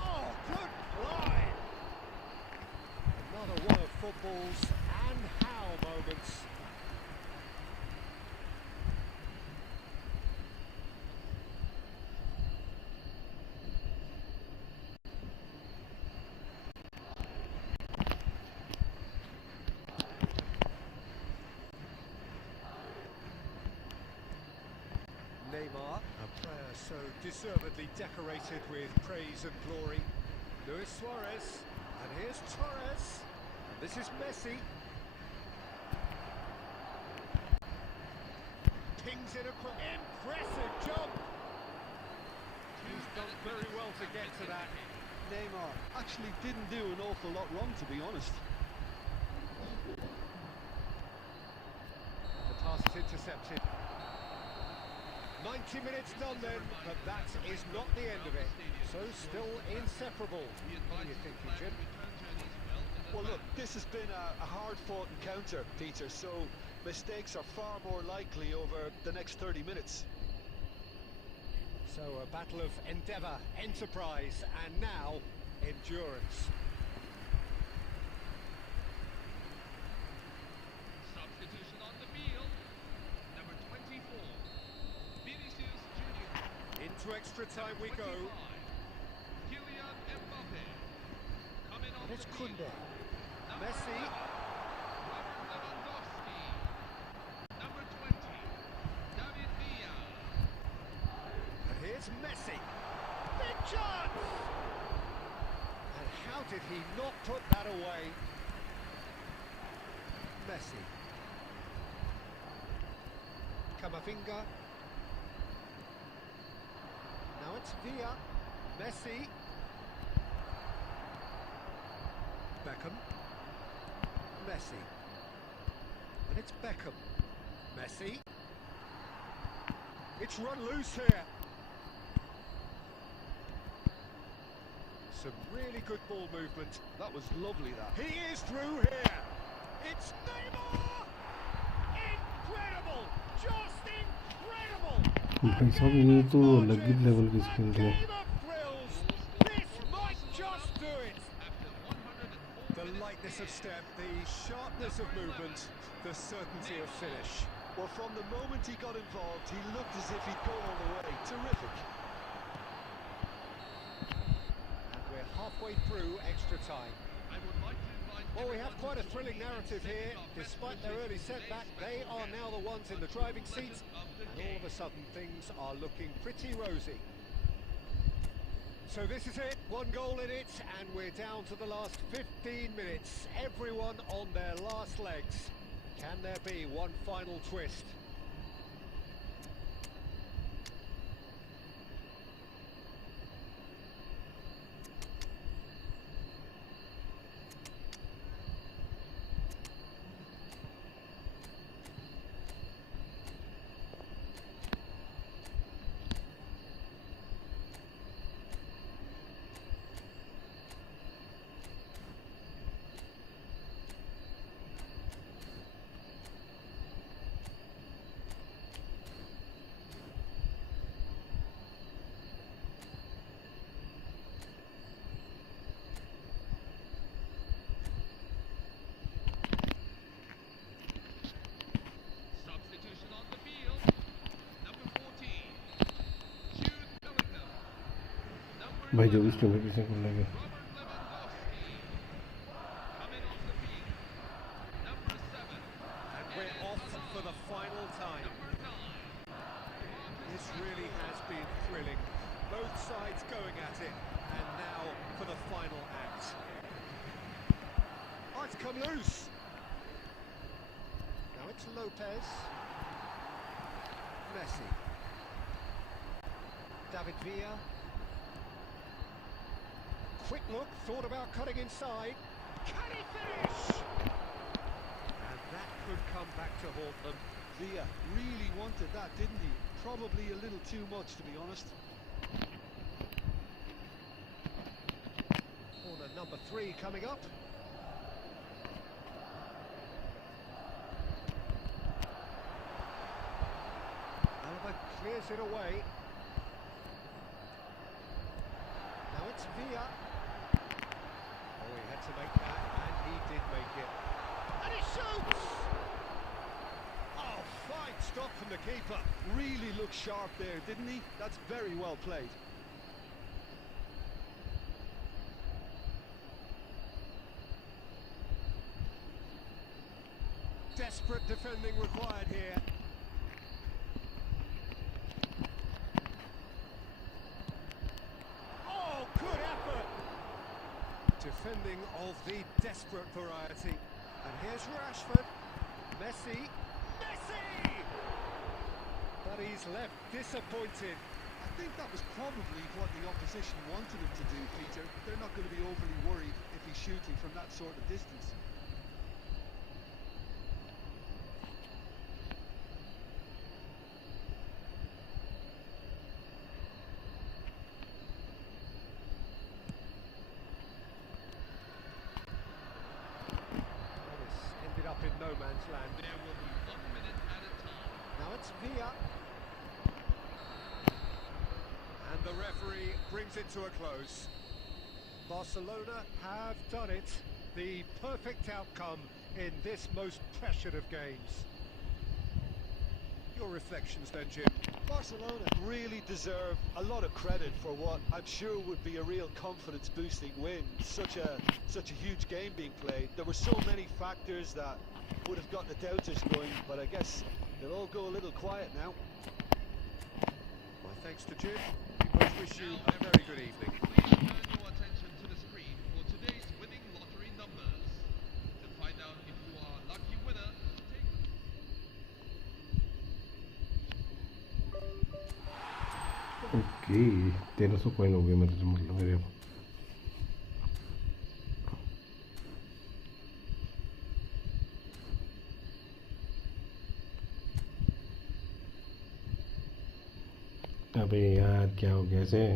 Oh, good fly! Another one of football's and how moments. Neymar, a player so deservedly decorated with praise and glory. Luis Suarez, and here's Torres, and this is Messi. Pings it across. Impressive jump! He's done very well to get to that. Neymar actually didn't do an awful lot wrong, to be honest. The pass is intercepted. 90 minutes done then, but that is not the end of it. So still inseparable. What are you thinking, Jim? Well, look, this has been a hard-fought encounter, Peter, so mistakes are far more likely over the next 30 minutes. So a battle of endeavour, enterprise, and now endurance. Substitution on the field. Number 24. Vinicius Junior. Into extra time we go. Kylian Mbappe. Coming on And it's the field. Koundé. Number Messi. 11, Robert Lewandowski. Number 20. David Villa. And here's Messi. Big chance! And how did he not put that away? Messi. Camavinga. Now it's Villa. Messi. Beckham. Messi. And it's Beckham. Messi. It's run loose here. Some really good ball movement. That was lovely, that. He is through here. It's Neymar! Incredible! Just incredible! भाई साहब ये तो अलग ही level की skill है. Game of thrills. This might just do it. The lightness of step, the sharpness of movement, the certainty of finish. Well, from the moment he got involved, he looked as if he'd go all the way. Terrific. And we're halfway through extra time. Well, we have quite a thrilling narrative here. Despite their early setback, they are now the ones in the driving seat, and all of a sudden things are looking pretty rosy. So this is it, one goal in it, and we're down to the last 15 minutes. Everyone on their last legs. Can there be one final twist? Substitution on the field. Number 14. Jude Bellingham. Number भाई जो 11. भी student किसी को लगे. Robert Lewandowski. Coming off the field. Number 7. And we're off for the final time. Number 9. This really has been thrilling. Both sides going at it, and now for the final act. Oh, it's come loose. Now it's Lopez. Messi. David Villa. Quick look, thought about cutting inside. Can he finish? And that could come back to haunt them. Villa really wanted that, didn't he? Probably a little too much, to be honest. Corner number 3 coming up. Alba clears it away. Now it's Villa. Oh, he had to make that, and he did make it. And he shoots! Oh, fine stop from the keeper. Really looked sharp there, didn't he? That's very well played. Desperate defending required here. Oh, good effort! Defending of the desperate variety. And here's Rashford. Messi. Messi! But he's left disappointed. I think that was probably what the opposition wanted him to do, Peter. They're not going to be overly worried if he's shooting from that sort of distance. This ended up in no man's land. There will be 1 minute at a time. Now it's Villa. And the referee brings it to a close. Barcelona have done it. The perfect outcome in this most pressured of games. Your reflections then, Jim? Barcelona really deserve a lot of credit for what I'm sure would be a real confidence-boosting win. Such a huge game being played. There were so many factors that would have got the doubters going, but I guess they'll all go a little quiet now. My thanks to Jim. We both wish you a very good evening. Please turn your attention to the screen for today's winning lottery numbers. To find out if you are a lucky winner, take okay 1300 coin हो गए मेरे, मतलब मेरे. अबे यार क्या हो गया इसे?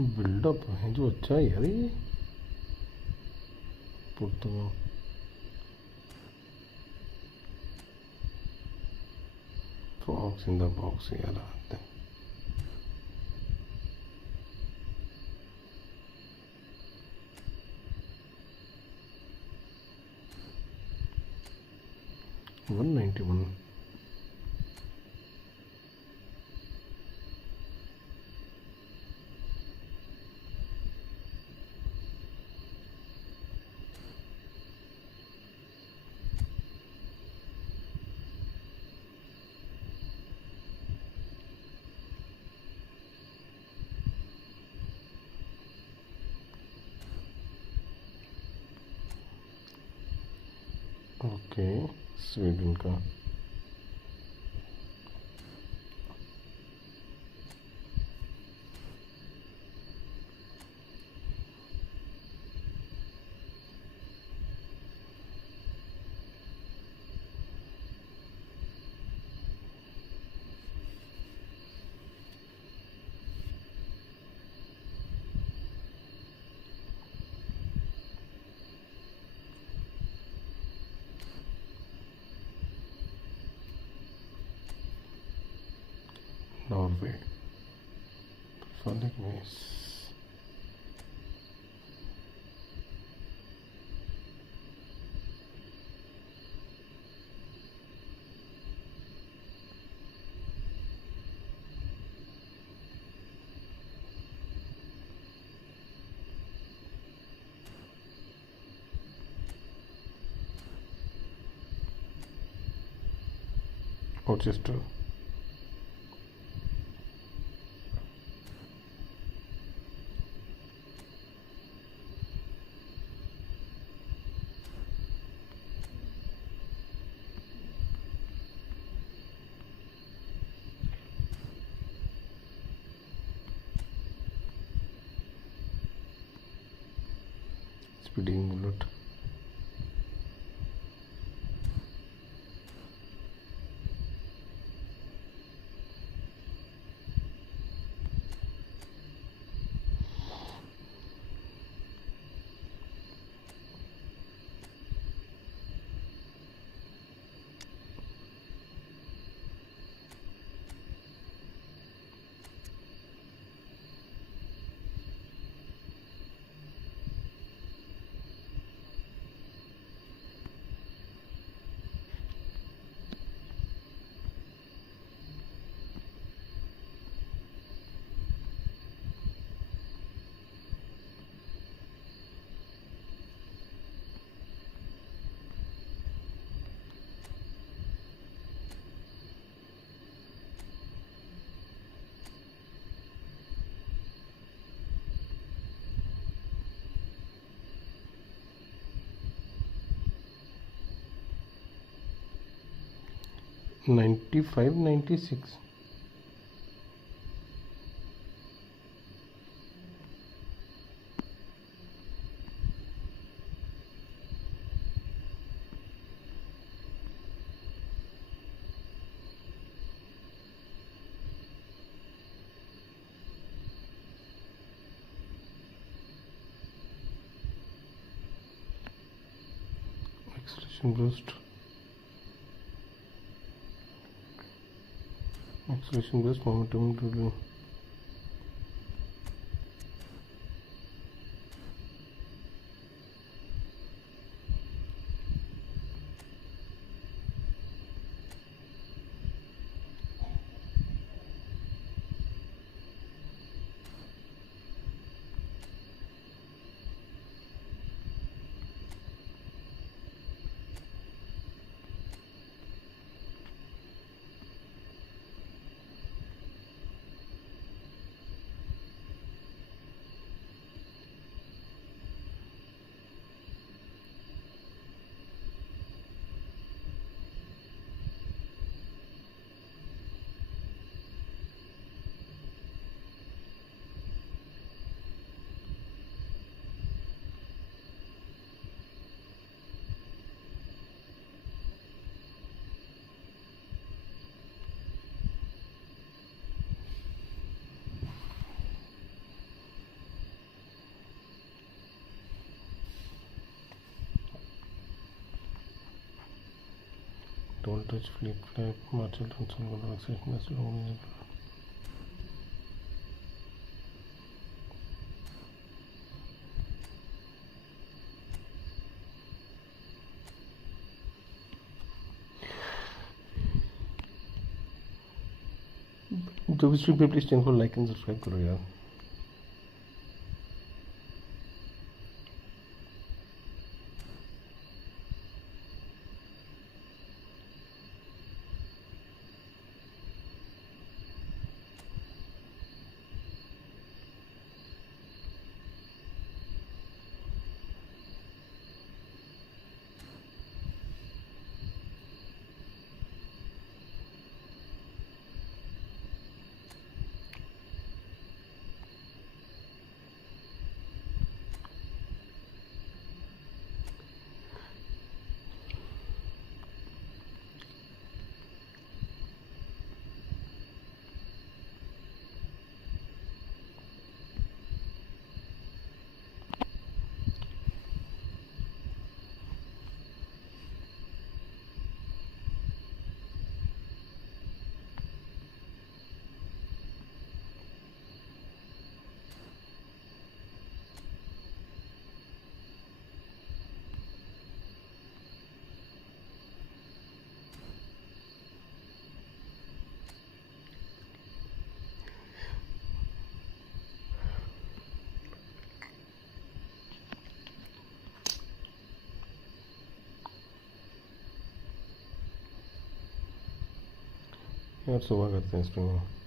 बिल्डअप है जो अच्छा है यार ये। Portugal box in the box यार आते हैं। वन 91 ओके स्वीडन का नॉर्वे फलिक मिस ऑर्चेस्टर speeding bullet 95 96 acceleration boost momentum dribbling. Don't touch flip flap, martial transfer, relaxation as long as जो भी स्ट्रीम पे प्लीज चैनल को लाइक एंड सब्सक्राइब करो यार. यार सुबह करते हैं स्ट्रीम.